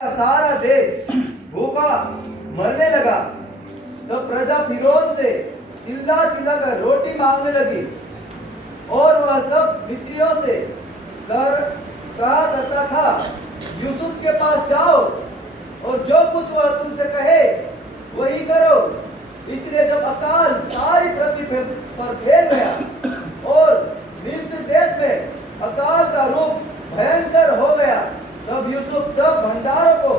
सारा देश भूखा मरने लगा। तो प्रजा फिरौन से चिल्ला चिल्ला कर रोटी मांगने लगी और वह सब मिस्रियों से कहा करता था, यूसुफ के पास जाओ और जो कुछ वह तुमसे कहे वही करो। इसलिए जब अकाल सारी पृथ्वी पर फैल गया और मिस्र देश में अकाल का रूप भयंकर हो गया, तब यूसुफ सब भंडारों को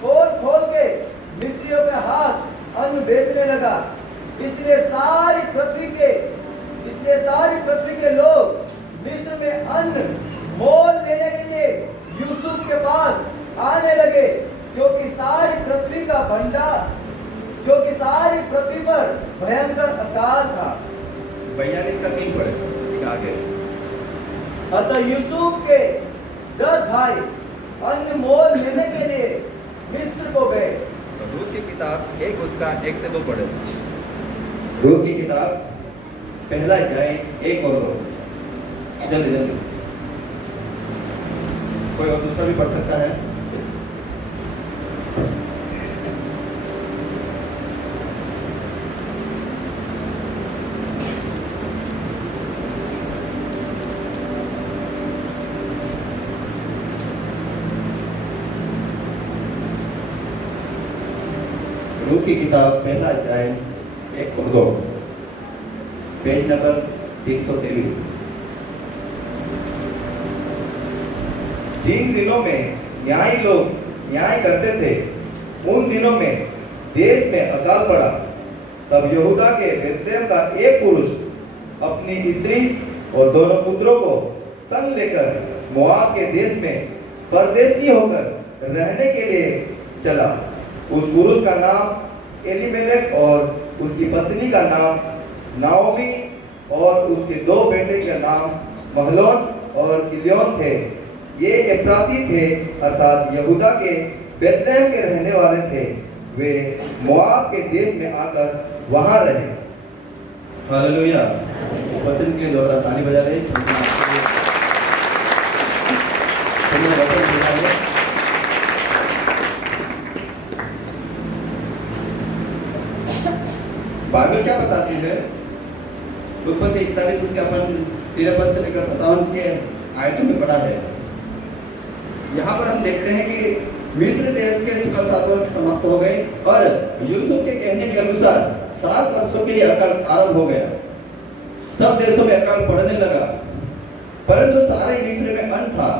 खोल खोल के मिस्रियों के हाथ अन्न बेचने लगा। इसलिए सारी पृथ्वी के लोग मिस्र में अन्न मोल लेने के लिए यूसुफ के पास आने लगे, क्योंकि सारी पृथ्वी पर भयंकर अकाल था। 42 का 3 पढ़े, इसके आगे। अतः यूसुफ के 10 भाई अन्न मोल लेने के लिए मिस्र को गए। रूत की किताब 1 उसका 1 से 2 पढ़े। रूत की किताब पहला अध्याय 1 और 2। जल्दी जल्दी, कोई और दूसरा भी पढ़ सकता है। रूत की किताब पहला अध्याय 1 और 2, पेज नंबर 323। जिन दिनों में न्यायी लोग न्याय करते थे, उन दिनों में देश में अकाल पड़ा। तब यहूदा के बेतलेहम का एक पुरुष अपनी स्त्री और दोनों पुत्रों को संग लेकर मोआब के देश में परदेसी होकर रहने के लिए चला। उस पुरुष का नाम एलीमेलेक और उसकी पत्नी का नाम नाओमी और उसके 2 बेटे का नाम महलोन और किलियोन थे। ये एफ्राती थे, अर्थात यहूदा के बेतलेहम के रहने वाले थे। वे मोआब के देश में आकर वहां रहे। हालेलुया। इस वचन के लिए जोरदार ताली बजा रहे। बाइबल क्या बताती है? उत्पत्ति 41 उसके अपन 53 से लेकर 57 के आयतों में पढ़ा है। यहाँ पर हम देखते हैं कि मिस्र देश के 7 वर्ष समाप्त हो गए और यूसुफ के कहने के अनुसार 7 वर्षों के लिए अकाल आरंभ हो गया। सब देशों में अकाल पड़ने लगा, परंतु सारे मिस्र में अन्न था।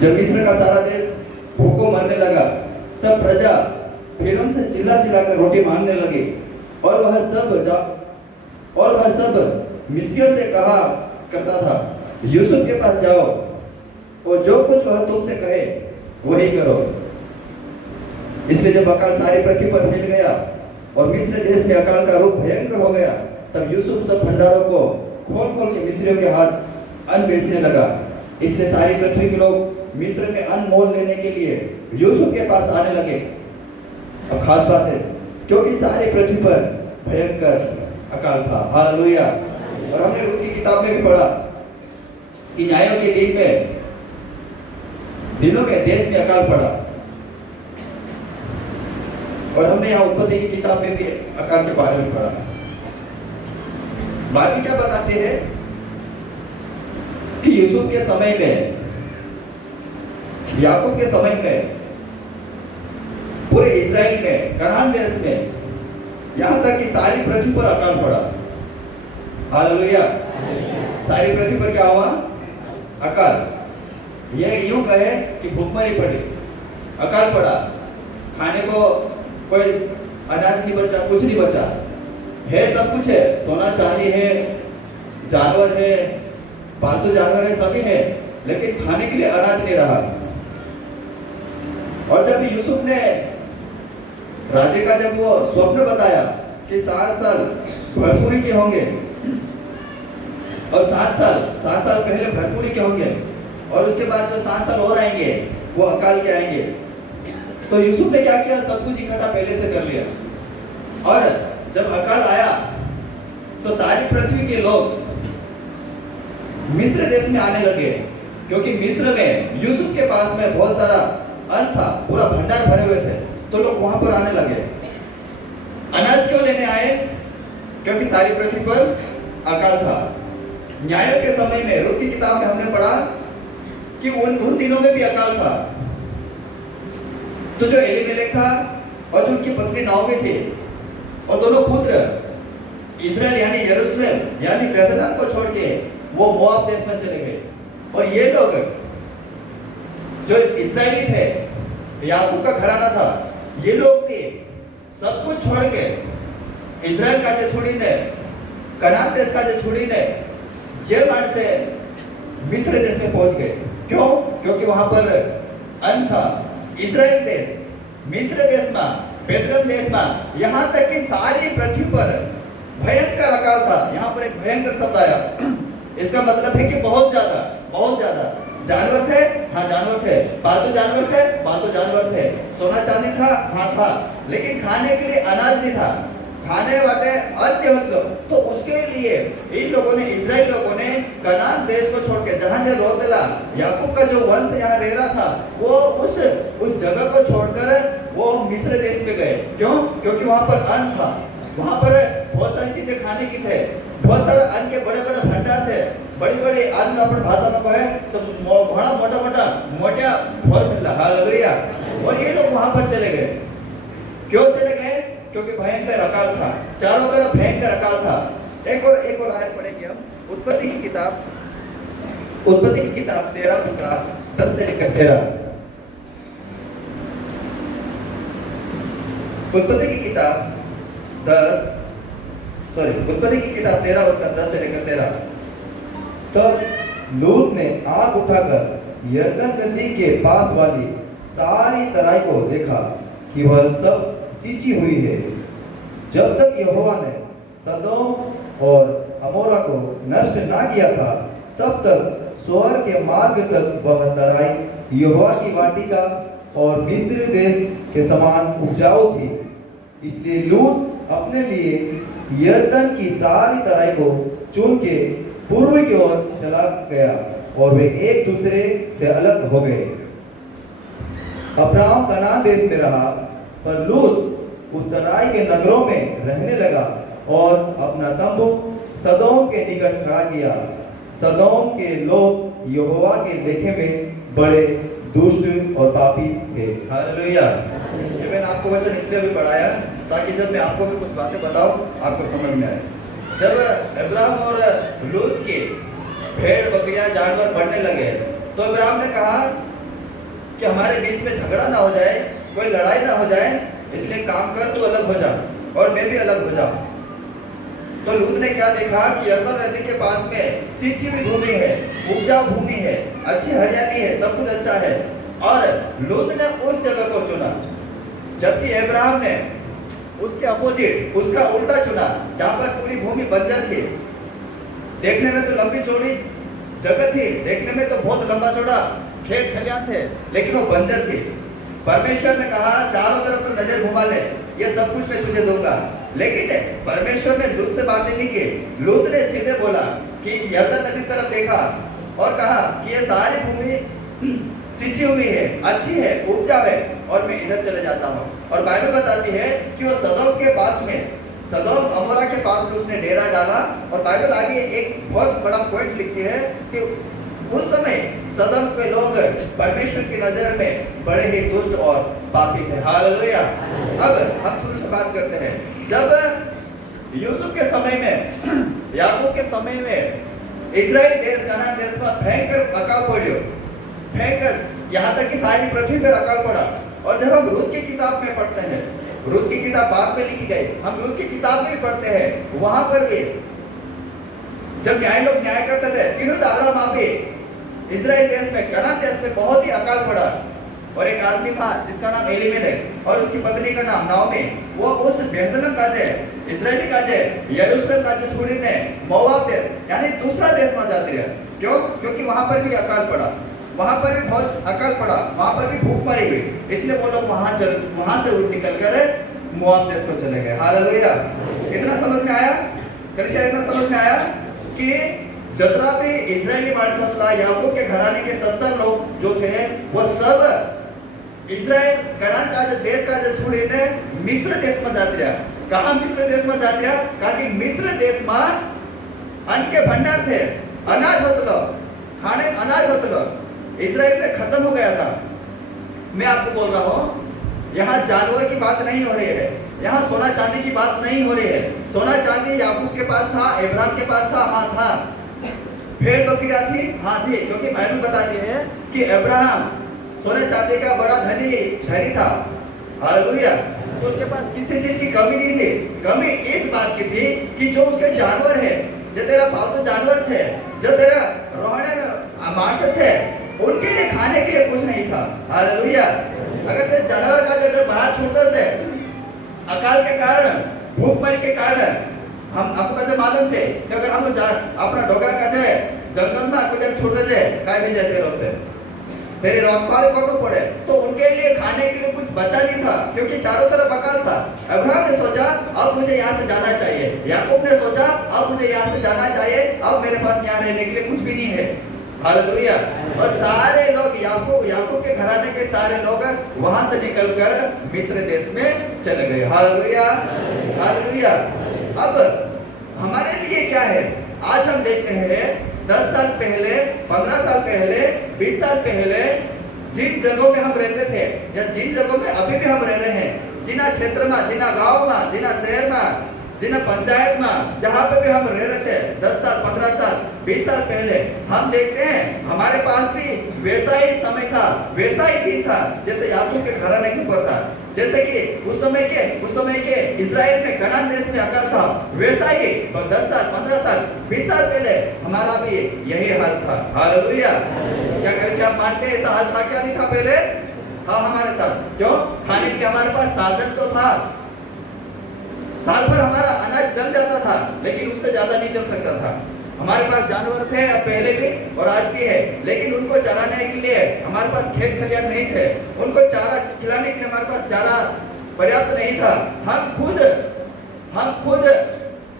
जब मिस्र का सारा देश भूखों मरने लगा, तब प्रजा फिरौन से चिल्ला चिल्ला कर रोटी मांगने लगी और वह सब मिस्रियों से कहा करता था, यूसुफ के पास जाओ और जो कुछ वह तुमसे कहे वही करो। इसलिए जब अकाल सारी पृथ्वी पर फैल गया और मिस्र देश में अकाल का रूप भयंकर हो गया, तब यूसुफ सब भंडारों को खोल खोल के मिस्रियों के हाथ अन्न बेचने लगा। इसलिए सारी पृथ्वी के लोग मिस्र में अन्न मोल लेने के लिए यूसुफ के पास आने लगे। अब खास बात है, क्योंकि सारी पृथ्वी पर भयंकर अकाल था। हालेलुया। और हमने रूत की किताब में भी पढ़ा कि न्यायों के दिनों में देश में अकाल पड़ा। और हमने यहाँ उत्पत्ति की किताब में भी अकाल के बारे में पढ़ा। बाइबल क्या बताते हैं कि यूसुफ के समय में, याकूब के समय में, पूरे इस्राएल में, कनान देश में, यहाँ तक कि सारी पृथ्वी पर अकाल पड़ा। हालेलुया। सारी पृथ्वी पर क्या हुआ? अकाल। यह यूं कहे कि भूखमरी पड़ी, अकाल पड़ा, खाने को कोई अनाज नहीं बचा, कुछ नहीं बचा है। सब कुछ है, सोना चांदी है, जानवर है, पालतू जानवर है, सभी है, लेकिन खाने के लिए अनाज नहीं रहा। और जब यूसुफ ने राजे का जब वो स्वप्न बताया कि 7 साल भरपूरी के होंगे और 7 साल पहले भरपूरी के होंगे और उसके बाद जो 7 साल और आएंगे वो अकाल के आएंगे, तो यूसुफ ने क्या किया? सब कुछ इकट्ठा पहले से कर लिया। और जब अकाल आया तो सारी पृथ्वी के लोग मिस्र देश में आने लगे, क्योंकि मिस्र में यूसुफ के पास में बहुत सारा अन्न था, पूरा भंडार भरे हुए थे, तो लोग वहां पर आने लगे। अनाज क्यों लेने आए? क्योंकि सारी पृथ्वी पर अकाल था। न्यायों के समय में, रूत की किताब में हमने पढ़ा कि उन दिनों में भी अकाल था। तो जो एलीमेलेक था और जो उनकी पत्नी नाओमी थी और दोनों पुत्र इजराइल यानी यरूशलेम यानी बेथलेहम को छोड़ के वो मोआब देश में चले गए। और ये लोग जो इस्राएली थे, याकूब का घराना था, ये लोग भी सब कुछ छोड़ के इजराइल का जो छोड़ी ने, कनान देश का जो छोड़ी ने, ये बाढ़ से मिस्र देश में पहुंच गए। क्यों? क्योंकि वहां पर अन्न था। इजराइल देश, मिस्र देश में, बेथलेहम देश में, यहाँ तक कि सारी पृथ्वी पर भयंकर अकाल था। यहाँ पर एक भयंकर शब्द आया, इसका मतलब है कि बहुत ज्यादा जानवर थे, हाँ जानवर थे, पालतू जानवर थे, पालतू जानवर थे, सोना चांदी था, हाँ था, लेकिन खाने के लिए अनाज नहीं था, खाने वाले अन्य मतलब। तो उसके लिए इन लोगों ने, इजराइल लोगों ने कनान देश को छोड़ के, जहां जो रोतेला याकूब का जो वंश यहाँ रह रहा था, वो उस जगह को छोड़कर वो मिस्र देश में गए। क्यों? क्योंकि वहां पर अन्न था, वहां पर बहुत सारी चीजें खाने की थे, बहुत सारे अन्न के बड़े बड़े भंडार थे, बड़ी बड़ी, आज में अपन भाषा में कहे तो बड़ा मोटा फल मिला। हालेलुया। और ये लोग वहां पर चले गए। क्यों चले गए? क्योंकि भयंकर अकाल था, चारों तरफ भयंकर अकाल था। एक और आयत पढ़ेंगे हम, उत्पत्ति की किताब 13 उसका 10 से लेकर 13। उत्पत्ति की किताब 13 उसका 10 से लेकर 13। तब लूत ने आग उठाकर यरदन नदी के पास वाली सारी तराई को देखा कि वह सब सींची हुई है। जब तक यहोवा ने सदोम और अमोरा को नष्ट ना किया था, तब तक सोअर के मार्ग तक वह तराई यहोवा की वाटिका और मिस्र देश के समान उपजाऊ थी। इसलिए लूत अपने लिए यरदन की सारी तराई को चुन के पूर्व की ओर चला गया और वे एक दूसरे से अलग हो गए। अब्राहम कनान देश में रहा, पर लूत उस तराई के नगरों में रहने लगा और अपना तंबू सदोम के निकट खड़ा किया। सदोम के लोग यहोवा के लेखे में बड़े दुष्ट और पापी थे। हालेलुया। ये मैंने आपको वचन इसलिए भी पढ़ाया ताकि जब मैं आपको भी कुछ बातें बताऊं आपको समझ में आए। जब अब्राहम और लूत के भेड़ बकरियां जानवर बढ़ने लगे, तो अब्राहम ने कहा कि हमारे बीच में झगड़ा ना हो जाए, कोई लड़ाई ना हो जाए, इसलिए काम कर, तू अलग हो जा और मैं भी अलग हो जाऊं। तो लूत ने क्या देखा कि यरदन नदी के पास में सींची हुई भूमि है, उपजाऊ भूमि है, अच्छी हरियाली है, सब कुछ अच्छा है, और लूत ने उस जगह को चुना। जबकि अब्राहम ने उसके अपोजिट, उसका उल्टा चुना, जहां पर पूरी भूमि बंजर थी। देखने में तो लंबी चौड़ी जगह थी, देखने में तो बहुत लंबा चौड़ा खेत खलियान थे, लेकिन वो बंजर थी। परमेश्वर ने कहा चारों तरफ तो नजर घुमा ले, ये सब कुछ मैं तुझे दूंगा। लेकिन परमेश्वर ने लूत से बातें नहीं की। लूत ने सीधे बोला कि यरदन नदी तरफ देखा और कहा कि ये सारी भूमि सींची हुई है, अच्छी है, उपजाऊ है, और मैं इधर चले जाता हूँ। और बाइबल बताती है कि वो सदोम के पास में, सदोम अमोरा के पास में उसने डेरा डाला। और बाइबल आगे एक बहुत बड़ा पॉइंट लिखती है कि उस समय सदोम के लोग परमेश्वर की नजर में बड़े ही दुष्ट और पापी थे। हालेलुया। अब हम शुरू से बात करते हैं। जब यूसुफ के समय में, याकूब के समय में इजराइल देश, कनान देश में भयंकर अकाल पड़ो, भयंकर, यहाँ तक कि सारी पृथ्वी पर अकाल पड़ा। और जब हम रूत की किताब में पढ़ते हैं, रूत की किताब बाद में लिखी गई, हम रूत की किताब में पढ़ते हैं, वहां पर भी जब लोग न्याय करते थे, तीनों अब्राहम भी इजराइल देश में, कनान देश में बहुत ही अकाल पड़ा। और एक आदमी था जिसका नाम एलीमेलेक और उसकी पत्नी का नाम नाओमी। वो उस बेथलेहम का जे, इजराइली का जे, यरूशलेम का जे छोड़ी ने मोआब देश यानी दूसरा देश में जाती है। क्यों? क्योंकि वहां पर भी अकाल पड़ा, वहां पर भी बहुत अकाल पड़ा, वहां पर भी भूख मरी हुई, इसलिए वो लोग वहां से उठ निकल कर मोआब देश को चले गए। हालेलुया। इतना समझ में आया? कलिसिया, इतना समझ में आया कि जितना भी इजरायली मानस था, याकूब के घराने के 70 लोग जो थे, वो सब इस्राएल कनान का जो देश का जो छोड़ीने मिस्र देश में जाती रहा। कहाँ मिस्र देश में जाती रहा? कारण कि मिस्र देश में अन्न के भंडार थे, अनाज होता, खाने अनाज होता, इस्राएल में खत्म हो गया था। मैं आपको बोल रहा हूँ, यहाँ जानवर की बात नहीं हो रही है, यहाँ सोना चांदी की बात नहीं हो रही है। सोना चांदी याकूब के पास था, इब्राहिम के पास था, हाँ था। भेड़ बकरियां थी, हाँ थी, क्योंकि बाइबल बताती है कि इब्राहिम सोने चांदी का बड़ा धनी था। हालेलुया। तो उसके पास किसी चीज की कमी नहीं थी। कमी इस बात की थी कि जो उसके जानवर है, जो तेरा पालतू जानवर है, जो तेरा रोहन मांस है, उनके लिए खाने के लिए कुछ नहीं था। हालेलुया। अगर तेरे जानवर का जगह बाहर छोड़ते से अकाल के कारण, भूखमरी के कारण, हम आपको कैसे मालूम थे कि अगर हम अपना डोगरा का है जंगल में कुछ छोड़ देते काय भी जाते रहते, तेरे रखवाले करना पड़े, तो उनके लिए खाने के लिए कुछ बचा नहीं था, क्योंकि चारों तरफ अकाल था। अब्राहम ने सोचा अब मुझे यहाँ से जाना चाहिए, याकूब ने सोचा अब मुझे यहाँ से जाना चाहिए, अब मेरे पास यहाँ रहने के लिए कुछ भी नहीं है। हालेलुया। और सारे लोग याकूब के घराने के सारे लोग वहां से निकलकर मिस्र देश में चले गए। Hallelujah, hallelujah. अब हमारे लिए क्या है? आज हम देखते हैं 10 साल पहले, 15 साल पहले, 20 साल पहले जिन जगहों में हम रहते थे या जिन जगहों में अभी भी हम रह रहे हैं, जिना क्षेत्र में, जिना गांव में, जिना शहर में, जिना पंचायत में, जहाँ पे भी हम रह रहे थे 10 साल, 15 साल, 20 साल पहले, हम देखते हैं हमारे पास भी वैसा ही समय था, वैसा ही दिन था जैसे याकूब के घराने के ऊपर था। जैसे कि उस समय के इस्राएल में, कनान देश में अकाल था, वैसा ही 10 साल, 15 साल, 20 साल पहले हमारा भी यही हाल था। हालेलुया। क्या कैसे आप मानते हैं ऐसा हाल था क्या नहीं था पहले? हाँ, हमारे साथ। क्यों? खाने के लिए हमारे पास साधन तो था, साल भर हमारा अनाज चल जाता था, लेकिन उससे ज्यादा नहीं चल सकता था। हमारे पास जानवर थे पहले भी और आज भी है, लेकिन उनको चराने के लिए हमारे पास खेत खलियान नहीं थे, उनको चारा खिलाने के लिए हमारे पास चारा पर्याप्त नहीं था। हम खुद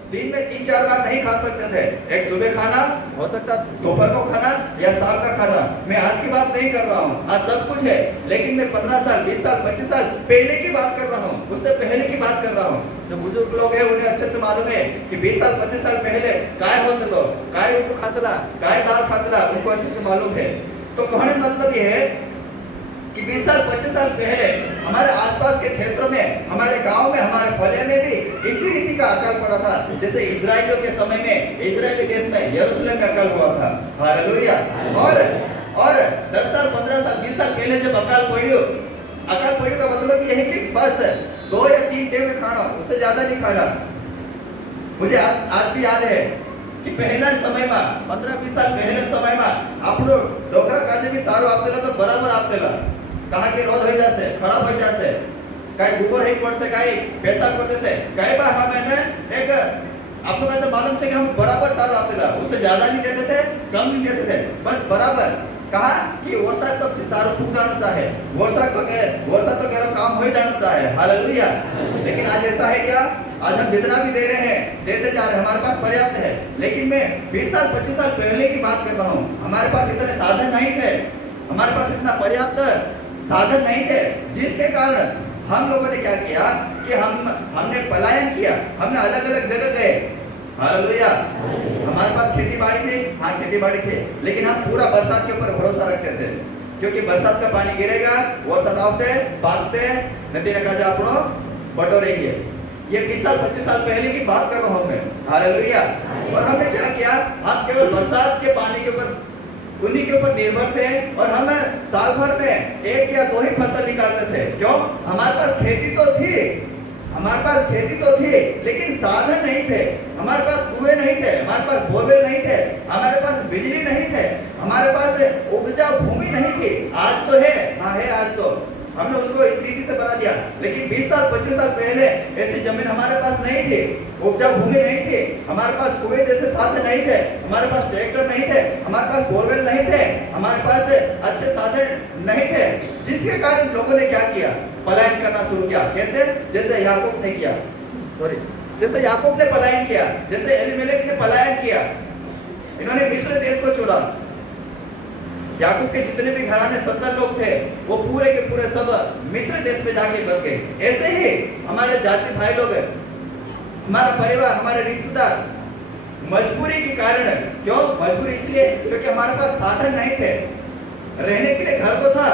दिन में 3-4 बार नहीं खा सकते थे। एक सुबह खाना, हो सकता दोपहर को खाना या शाम का खाना। मैं आज की बात नहीं कर रहा हूँ, आज सब कुछ है, लेकिन मैं 15 साल, 20 साल, 25 साल पहले की बात कर रहा हूँ, उससे पहले की बात कर रहा हूँ। जो बुजुर्ग लोग हैं उन्हें अच्छे से मालूम है कि 20 साल, 25 साल पहले काय होते लोग, काय रोटी खातला, काय दाल खातला, उनको अच्छे से मालूम है। तो कहने मतलब ये है कि 20 साल, 25 साल पहले हमारे आसपास के क्षेत्रों में, हमारे गांव में, हमारे फले में भी इसी रीति का अकाल पड़ा था, जैसे इजराइलियों के समय में इजराइली देश में यरूशलेम में अकाल हुआ था। हालेलुया। और 10 साल, 15 साल, 20 साल पहले जब अकाल पड़ियो का मतलब यह है कि बस 2 या 3 टाइम में खाना, उससे ज्यादा नहीं खाना। मुझे आज भी याद है कि पहला समय में, 15-20 साल पहले समय में આપણો ડોકરા કાજે भी સારું આપતેલા તો બરાબર આપતેલા, कहा कि रोज हो जासे, खराब हो जासे, काई गोबर हिट पड़से, काई पेशाब करते से, काई बार हम है एक आप लोग ऐसे मालूम से कि हम बराबर सारू आपतेला, उससे ज्यादा नहीं देते थे, कम नहीं देते थे, बस बराबर। कहा कि वर्षा तो सारू फूक जाना चाहे, वर्षा तो कह काम हो जाना चाहे। हालेलुया। लेकिन आज ऐसा है क्या? आज हम जितना भी दे रहे हैं, देते जा रहे हैं, हमारे पास पर्याप्त है। लेकिन मैं 20 साल, 25 साल पहले की बात कर रहा हूँ, हमारे पास इतने साधन नहीं थे, हमारे पास इतना पर्याप्त साधन नहीं थे, जिसके कारण हम लोगों ने क्या किया कि हमने पलायन किया, हमने अलग अलग जगह गए। हालेलुया। हमारे पास खेती बाड़ी थी, हाँ खेती बाड़ी थी, लेकिन हम पूरा बरसात के ऊपर भरोसा रखते थे, क्योंकि बरसात का पानी गिरेगा, वर्षाताव से, पाक से नदी नकाजा अपनो बटोरेंगे। ये 20 साल, 25 साल पहले की बात कर रहा हूँ मैं। हालेलुया। और हमने क्या किया? हम केवल बरसात के पानी के ऊपर, उन्हीं के ऊपर निर्भर थे, और हम साल भर में 1 या 2 ही फसल निकालते थे। क्यों? हमारे पास खेती तो थी, लेकिन साधन नहीं थे, हमारे पास कुएं नहीं थे, हमारे पास बोरवेल नहीं थे, हमारे पास बिजली नहीं थे, हमारे पास उपजाऊ भूमि नहीं थी। आज तो है, हाँ है, आज तो हमने उसको इस रीति से बना दिया, लेकिन 20 साल, 25 साल पहले ऐसी जमीन हमारे पास नहीं थी, उपजाऊ भूमि नहीं थी, हमारे पास कुएं जैसे साधन नहीं थे, हमारे पास ट्रैक्टर नहीं थे, हमारे पास बोरवेल नहीं थे, हमारे पास अच्छे साधन नहीं थे, जिसके कारण लोगों ने क्या किया? पलायन करना शुरू किया। कैसे? जैसे याकूब ने किया, जैसे याकूब ने पलायन किया, जैसे एलीमेलेक ने पलायन किया। इन्होंने मिस्र देश को छोड़ा। याकूब के जितने भी घराने 70 लोग थे वो पूरे के पूरे सब मिस्र देश में जाके बस गए। ऐसे ही हमारे जाति भाई लोग, हमारा परिवार, हमारे रिश्तेदार मजबूरी के कारण, क्यों मजबूरी इसलिए क्योंकि हमारे पास साधन नहीं थे। रहने के लिए घर तो था,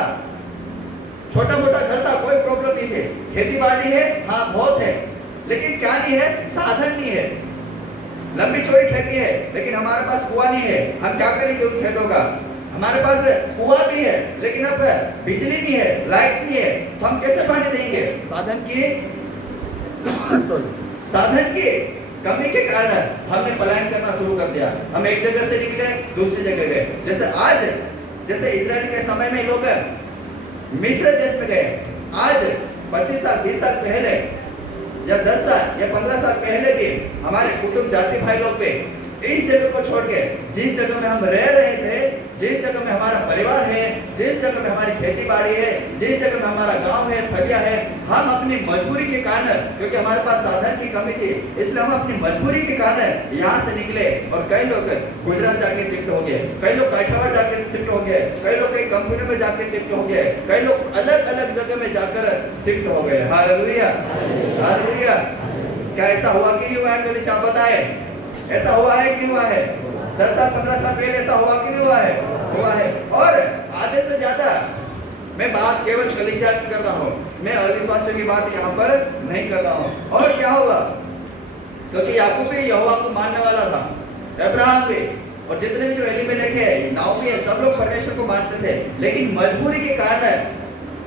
छोटा मोटा घर था, कोई प्रॉब्लम नहीं थे। खेती बाड़ी है, हाँ बहुत है, लेकिन क्या नहीं है, साधन नहीं है। लंबी चौड़ी खेती है लेकिन हमारे पास कुआं नहीं है, हम क्या करेंगे उन खेतों का। हमारे पास कुआं भी है लेकिन अब बिजली नहीं है, लाइट नहीं है, तो हम कैसे पानी देंगे। साधन की कमी के कारण हमने पलायन करना शुरू कर दिया। हम एक जगह से निकले दूसरी जगह गए। जैसे इजराइल के समय में लोग मिस्र देश में गए। आज 25 साल 20 साल पहले या 10 साल या 15 साल पहले भी हमारे कुटुंब जाति भाई लोग पे इस जगह को छोड़ के, जिस जगह में हम रह रहे थे, जिस जगह में हमारा परिवार है, जिस जगह में हमारी खेती बाड़ी है, जिस जगह में हमारा गांव है, फटिया है, हम अपनी मजबूरी के कारण, क्योंकि हमारे पास साधन की कमी थी, इसलिए हम अपनी मजबूरी के कारण यहाँ से निकले। और कई लोग गुजरात जाके शिफ्ट हो गए, कई लोग काठियावाड़ जाके शिफ्ट हो गए, कई लोग कई कंपनी में जाके शिफ्ट हो गए, कई लोग अलग अलग जगह में जाकर शिफ्ट हो गए। Hallelujah, hallelujah. क्या ऐसा हुआ कि नहीं हुआ है? कल आप बताए, ऐसा हुआ है कि नहीं हुआ है? 10 साल 15 साल पहले ऐसा हुआ कि नहीं हुआ है? हुआ है। और आधे से ज्यादा मैं बात केवल कलीसिया की कर रहा हूँ, मैं अविश्वासियों की बात यहाँ पर नहीं कर रहा हूँ। और क्या होगा, क्योंकि याकूब भी यहोवा को मानने वाला था, अब्राहम भी, और जितने भी जो एलीमेलेक है, नाओमी है, सब लोग परमेश्वर को मानते थे। लेकिन मजबूरी के कारण,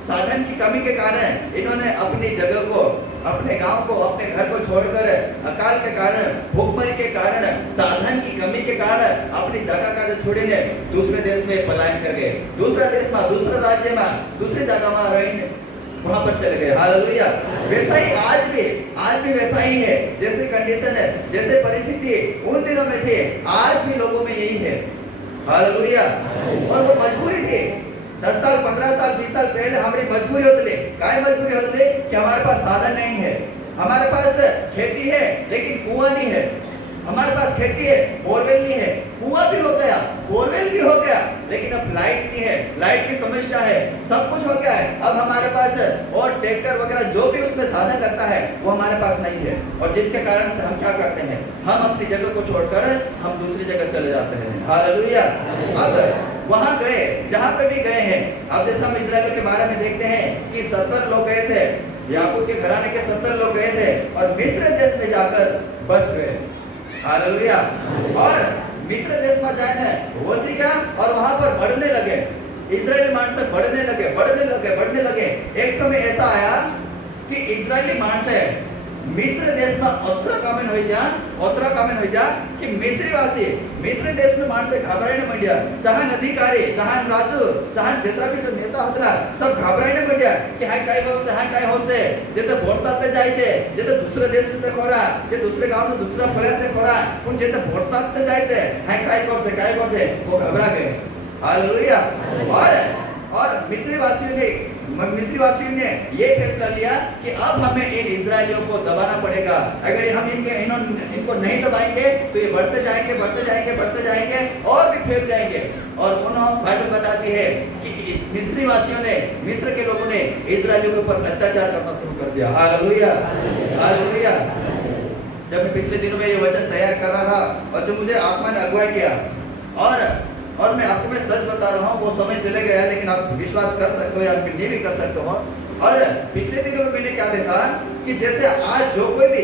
साधन की कमी के कारण इन्होंने अपनी जगह को, अपने गांव को, अपने घर को छोड़कर अकाल के कारण, भूखमरी के कारण, साधन की कमी के कारण अपनी जगह का जो छोड़े ने दूसरे देश में पलायन कर गए। दूसरा देश में, दूसरे राज्य में, दूसरी जगह में रहने वहां पर चले गए। हालेलुया। वैसा ही आज भी वैसा ही है। जैसे कंडीशन है, जैसे परिस्थिति उन दिनों में थे, आज भी लोगों में यही है। हालेलुया। और वो मजबूरी थी। 10 साल 15 साल 20 साल पहले हमारी मजबूरी होती, काय मजबूरी होती कि हमारे पास साधन नहीं है। हमारे पास खेती है लेकिन कुआं नहीं है। हमारे पास खेती है, बोरवेल नहीं है, कुआं भी हो गया, बोरवेल भी हो गया, लेकिन अब लाइट नहीं है, लाइट की समस्या है, सब कुछ हो गया है। अब हमारे पास और ट्रैक्टर वगैरह जो भी उसमें साधन लगता है वो हमारे पास नहीं है। और जिसके कारण से हम क्या करते हैं, हम अपनी जगह को छोड़कर हम दूसरी जगह चले जाते हैं। हालेलुया। अब वहां गए, जहां पे भी गए हैं, अब जैसे हम इजराइल के बारे में देखते हैं कि 70 लोग गए थे, याकूब के घराने के 70 लोग गए थे और मिस्र देश में जाकर बस गए। हालेलुया। और मिस्र देश में जाने वो सीखा और वहां पर बढ़ने लगे। इजरायली मानस बढ़ने लगे। एक समय ऐसा आया कि इजरायली मानस मिस्र देश में ओतरा कामन हो जा कि मिस्र देश में मानस घबराने मंड्या। जहां अधिकारी, जहां राजू, जहां जेतरा भी जो नेता हतला सब घबराने मंड्या कि हाय काय होसे जेते भोरताते जायचे, जेते दुसरे देश में खोरा, जे दुसरे गांव में दुसरा फळ्यात खोरा, पण जेते भोरताते जायचे हाय काय करते वो घबरा गए। हालेलुया। और मिस्री वासियों ने ये फैसला लिया कि अब हमें इन इजरायलियों को दबाना पड़ेगा। अगर हम इनको नहीं दबाएंगे तो ये बढ़ते जाएंगे और भी फैल जाएंगे। और उन्होंने बाइबल बताती है कि मिस्री वासियों ने, मिस्र के लोगों ने इजरायलियों के ऊपर अत्याचार करना शुरू कर दिया। Hallelujah, hallelujah. जब मैं पिछले दिनों में ये वचन तैयार कर रहा था और जो मुझे आत्मा ने अगुवाई किया, और मैं आपको सच बता रहा हूँ, वो समय चले गया है, लेकिन आप विश्वास कर सकते हो या फिर नहीं भी कर सकते हो। और पिछले दिनों में मैंने क्या देखा कि जैसे आज जो कोई भी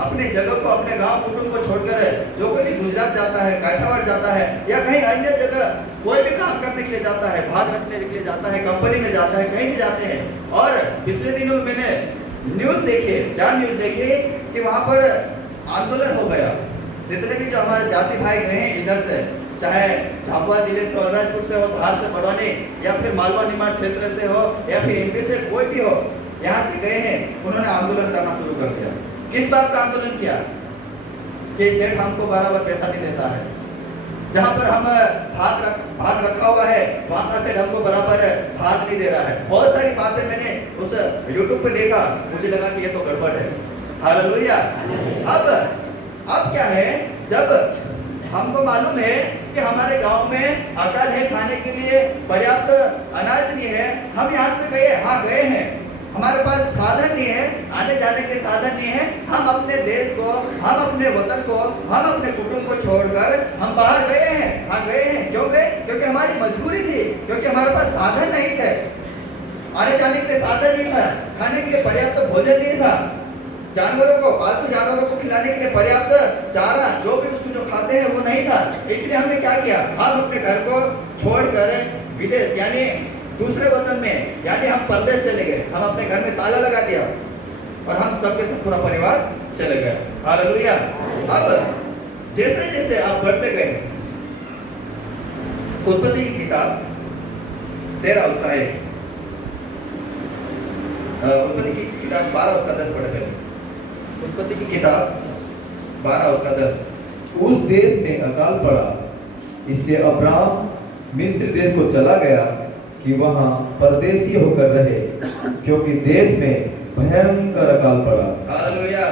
अपने जगह को, अपने गांव कुटुंब को छोड़कर जो कोई भी गुजरात जाता है, काठियावाड़ जाता है या कहीं अन्य जगह कोई भी काम करने के लिए जाता है, भाग रखने के लिए जाता है, कंपनी में जाता है, कहीं भी जाते हैं। और पिछले दिनों में मैंने न्यूज देखी कि वहां पर आंदोलन हो गया। जितने भी जो हमारे जाति भाई गए हैं इधर से, चाहे झाबुआ जिले से, अलीराजपुर से हो, धार से, बड़वानी या फिर मालवा निमाड़ क्षेत्र से हो या फिर एमपी से कोई भी हो, यहाँ से गए हैं, उन्होंने आंदोलन करना शुरू कर दिया। किस बात का आंदोलन किया कि सेठ हमको बराबर पैसा नहीं देता है, जहाँ पर हम भाग रखा हुआ है वहाँ का सेठ हमको बराबर भाग नहीं दे रहा है। बहुत सारी बातें मैंने उस यूट्यूब पे देखा, मुझे लगा कि ये तो गड़बड़ है। हालेलुया। अब क्या है, जब हमको मालूम है कि हमारे गांव में अकाल है, खाने के लिए पर्याप्त अनाज नहीं है, हम यहाँ से गए, हाँ गए हैं, हमारे पास साधन नहीं है, आने जाने के साधन नहीं है, हम अपने देश को, हम अपने वतन को, हम अपने कुटुंब को छोड़कर हम बाहर गए हैं, हाँ गए हैं। क्यों गए? क्योंकि हमारी मजबूरी थी, क्योंकि हमारे पास साधन नहीं थे, आने जाने के लिए साधन नहीं था, खाने के लिए पर्याप्त भोजन नहीं था, जानवरों को, पालतू जानवरों को खिलाने के लिए पर्याप्त चारा, जो भी उसको जो खाते हैं वो नहीं था। इसलिए हमने क्या किया, हम अपने घर को छोड़कर विदेश यानी दूसरे वतन में, यानी हम परदेश चले गए, हम अपने घर में ताला लगा दिया और हम सबके सब पूरा परिवार चले गए। हालेलुया। अब जैसे जैसे आप बढ़ते गए, उत्पत्ति की किताब 13 उसका 1, उत्पत्ति की किताब 12 उसका 10 पढ़े पहले। उत्पत्ति की किताब 12 उसका 10। उस देश में अकाल पड़ा, इसलिए अब्राम मिस्र देश को चला गया कि वहां परदेसी होकर रहे, क्योंकि देश में भयंकर अकाल पड़ा। हालेलुया।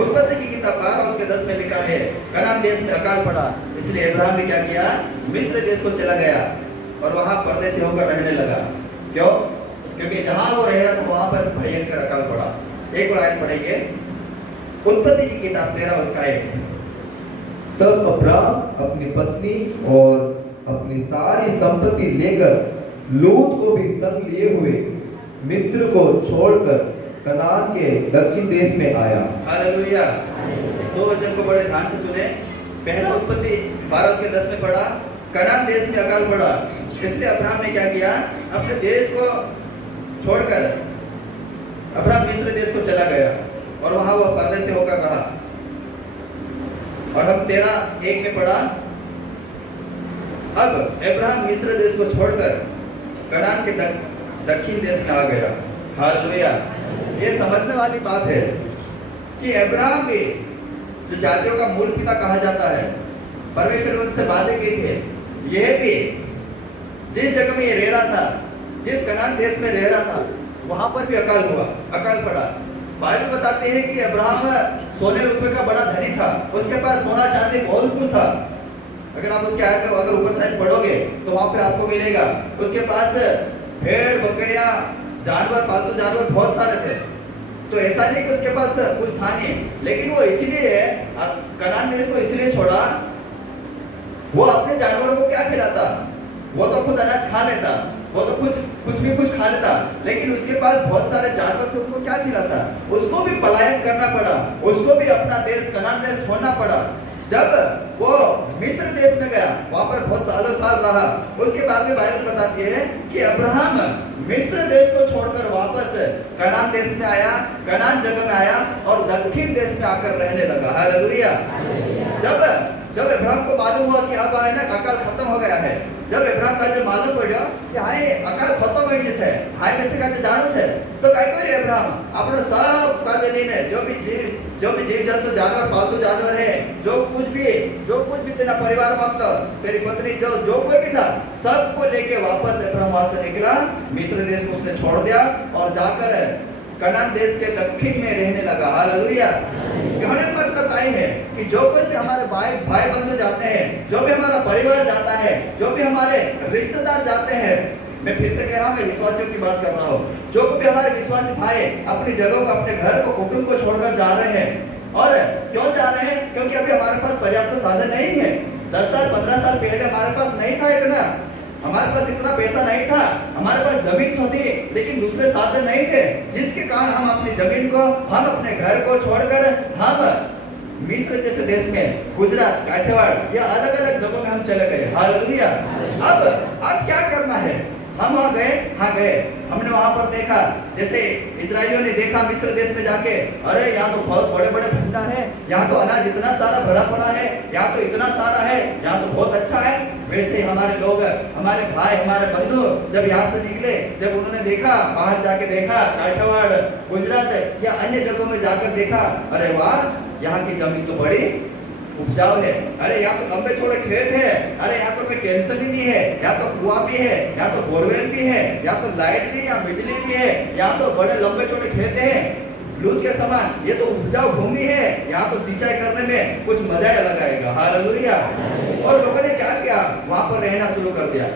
उत्पत्ति की किताब 12 उसके 10 में लिखा है, कनान देश में अकाल पड़ा, इसलिए अब्राहम ने क्या किया, मिस्र देश को चला गया और वहां परदेसी होकर रहने लगा। क्यों? क्योंकि जहां वो रह रहा था वहां पर भयंकर अकाल पड़ा। एक और आयत पढ़ेंगे, उत्पत्ति की किताब 13 उसका 1। तब अब्राम अपनी पत्नी और अपनी सारी संपत्ति लेकर लूत को भी संग लिए हुए मिस्र को छोड़कर कनान के दक्षिण देश में आया। हालेलुया। इस 2 वचन को बड़े ध्यान से सुने। पहला उत्पत्ति 12 उसके 10 में पढ़ा, कनान देश में अकाल पड़ा, इसलिए अब्राहम ने क्या किया, अपने देश को छोड़कर अब्राहम मिस्र देश को चला गया और वहां वो परदेसी होकर रहा। और हम 13:1 में पढ़ा, अब अब्राहम मिस्र देश को छोड़कर कनान के दक्षिण देश में आ गया। हालेलुया। ये समझने वाली बात है कि अब्राहम भी जो जातियों का मूल पिता कहा जाता है, परमेश्वर ने उनसे वादे किए थे, यह भी जिस जगह में ये रह रहा था, जिस कनान देश में रह रहा था, वहां पर भी अकाल हुआ, अकाल पड़ा। बाइबल बताते हैं कि अब्राहम सोने रुपए का बड़ा धनी था, उसके पास सोना चांदी बहुत कुछ था। अगर आप उसके आयत को अगर ऊपर साइड पढ़ोगे तो वहां पे आपको मिलेगा, उसके पास भेड़ बकरियां जानवर, पालतू जानवर बहुत सारे थे। तो ऐसा नहीं कि उसके पास कुछ था नहीं, लेकिन वो इसीलिए कनान देश को इसलिए छोड़ा, वो अपने जानवरों को क्या खिलाता, वो तो खुद अनाज खा लेता, वो तो कुछ भी खा लेता, लेकिन उसके पास बहुत सारे जानवर थे, उनको क्या खिलाता, उसको भी पलायन करना पड़ा, उसको भी अपना देश कनान देश छोड़ना पड़ा। जब वो मिस्र देश में गया, वहां पर बहुत सालों साल रहा, उसके बाद में बाइबल बताती है कि अब्राहम मिस्र देश को छोड़कर वापस कनान देश में आया, कनान जगह में आया और दक्षिण देश में आकर रहने लगा। हालेलुया। जब अब्राहम को मालूम हुआ कि अब है ना अकाल खत्म हो गया है, जब अब्राहम का जब मालूम पड़ो कि हाय अकाल खत्म हो गई है, हाय बेसे का जाणू है, तो काय करे अब्राहम આપણો सब કાજે લઈને जो भी जीव जंतु जानवर, पालतू जानवर है, जो कुछ भी तेरा परिवार, मतलब तेरी पत्नी, जो कोई भी था, सबको लेके वापस अब्राहम वहां से निकला, मिस्र देश को उसने छोड़ दिया और जाकर कनान देश के दक्षिण में रहने लगा। हालेलुया। कहने का मतलब आई है कि जो कुछ भी हमारे भाई बंधु जाते हैं, जो भी हमारा परिवार जाता है, जो भी हमारे रिश्तेदार जाते हैं, मैं फिर से कह रहा हूँ, मैं विश्वासियों की बात कर रहा हूँ, जो भी हमारे विश्वासी भाई अपनी जगह को, अपने घर को, कुटुंब को छोड़कर जा रहे हैं, और क्यों जा रहे हैं, क्योंकि अभी हमारे पास पर्याप्त साधन नहीं है। 10 साल 15 साल पहले हमारे पास नहीं था इतना, हमारे पास इतना पैसा नहीं था, हमारे पास जमीन तो थी लेकिन दूसरे साधन नहीं थे, जिसके कारण हम अपनी जमीन को, हम अपने घर को छोड़कर हम मिस्र जैसे देश में, गुजरात, काठियावाड़ या अलग अलग जगहों में हम चले गए। हालेलुया। अब क्या करना है, हम वहां गए, हाँ गए, हमने वहां पर देखा, जैसे इजरायलियों ने देखा मिस्र देश में जाके, अरे यहाँ तो बहुत बड़े बड़े भंडार है, यहाँ तो अनाज इतना सारा भरा पड़ा है, यहाँ तो इतना सारा है, यहाँ तो बहुत अच्छा है। वैसे ही हमारे लोग, हमारे भाई, हमारे बंधु जब यहाँ से निकले, जब उन्होंने देखा, बाहर जाके देखा, काठियावाड़, गुजरात या अन्य जगहों में जाकर देखा, अरे वाह, यहाँ की जमीन तो बड़ी उपजाऊ है, अरे यहाँ तो लंबे चौड़े खेत है, अरे यहाँ तो कोई टेंशन ही नहीं है, यहाँ तो कुआं भी है, यहाँ तो बोरवेल भी है, यहाँ तो लाइट भी, यहाँ बिजली भी है, यहाँ तो बड़े लंबे चौड़े खेत हैं। लूत के समान, ये तो उपजाऊ भूमि है, यहाँ तो सिंचाई करने में कुछ मजा ही लगाएगा। हालेलुया। और लोगों ने क्या किया, वहां पर रहना शुरू कर दिया।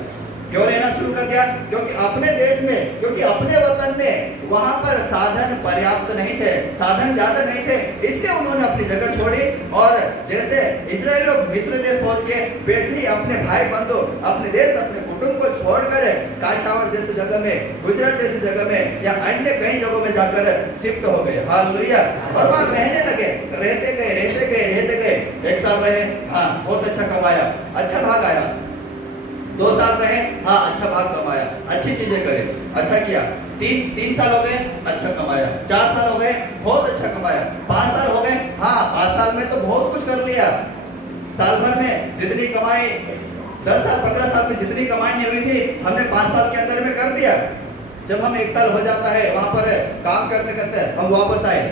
क्यों रहना शुरू कर दिया? क्योंकि अपने देश में, क्योंकि अपने वतन में वहां पर साधन पर्याप्त नहीं थे, साधन ज्यादा नहीं थे, इसलिए उन्होंने अपनी जगह छोड़ी। और जैसे इजराइल लोग मिस्र देश पहुंच गए, वैसे ही अपने भाई बंधु, अपने देश, अपने कुटुंब को छोड़कर काठावर जैसी जगह में, गुजरात जैसी जगह में या अन्य कई जगहों में जाकर शिफ्ट हो गए। हालेलुया। और वहां रहने लगे, रहते गए। 1 साल रहे, हाँ बहुत अच्छा कमाया, अच्छा भाग आया। 2 साल रहे, हाँ अच्छा भाग कमाया, अच्छी चीजें करे, अच्छा किया। 3 साल हो गए, अच्छा कमाया। 4 साल हो गए, बहुत अच्छा कमाया। 5 साल हो गए, हाँ 5 साल में तो बहुत कुछ कर लिया। साल भर में जितनी कमाई, 10 साल 15 साल में जितनी कमाई नहीं हुई थी, हमने 5 साल के अंदर में कर दिया। जब हम 1 साल हो जाता है वहां पर काम करते करते हम वापस आए,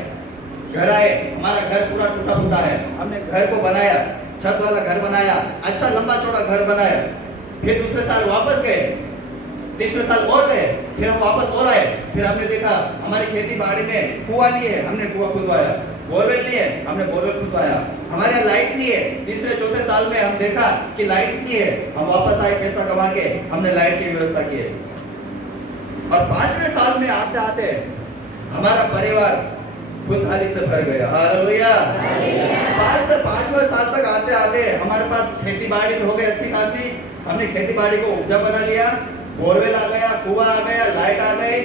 घर आए, हमारा घर पूरा टूटा फूटा है, हमने घर को बनाया, छत वाला घर बनाया, अच्छा लंबा चौड़ा घर बनाया। फिर दूसरे साल वापस गए, तीसरे साल और गए, फिर हम वापस और आए। फिर हमने देखा हमारी खेती बाड़ी में कुआं नहीं है, हमने कुआं खुदवाया। बोरवेल नहीं है, हमने बोरवेल खुदवाया। हमारे यहाँ लाइट नहीं है, तीसरे चौथे साल में हम देखा कि लाइट नहीं है, हम वापस आए पैसा कमा के, हमने लाइट की व्यवस्था की है। और 5वें साल में आते आते हमारा परिवार खुशहाली से भर गया। हालेलुया। 5 से 5वें साल तक आते आते हमारे पास खेती बाड़ी हो गई अच्छी खासी, हमने खेती बाड़ी को उपजा बना लिया, बोरवेल आ गया, कुआं आ गया, लाइट आ गई,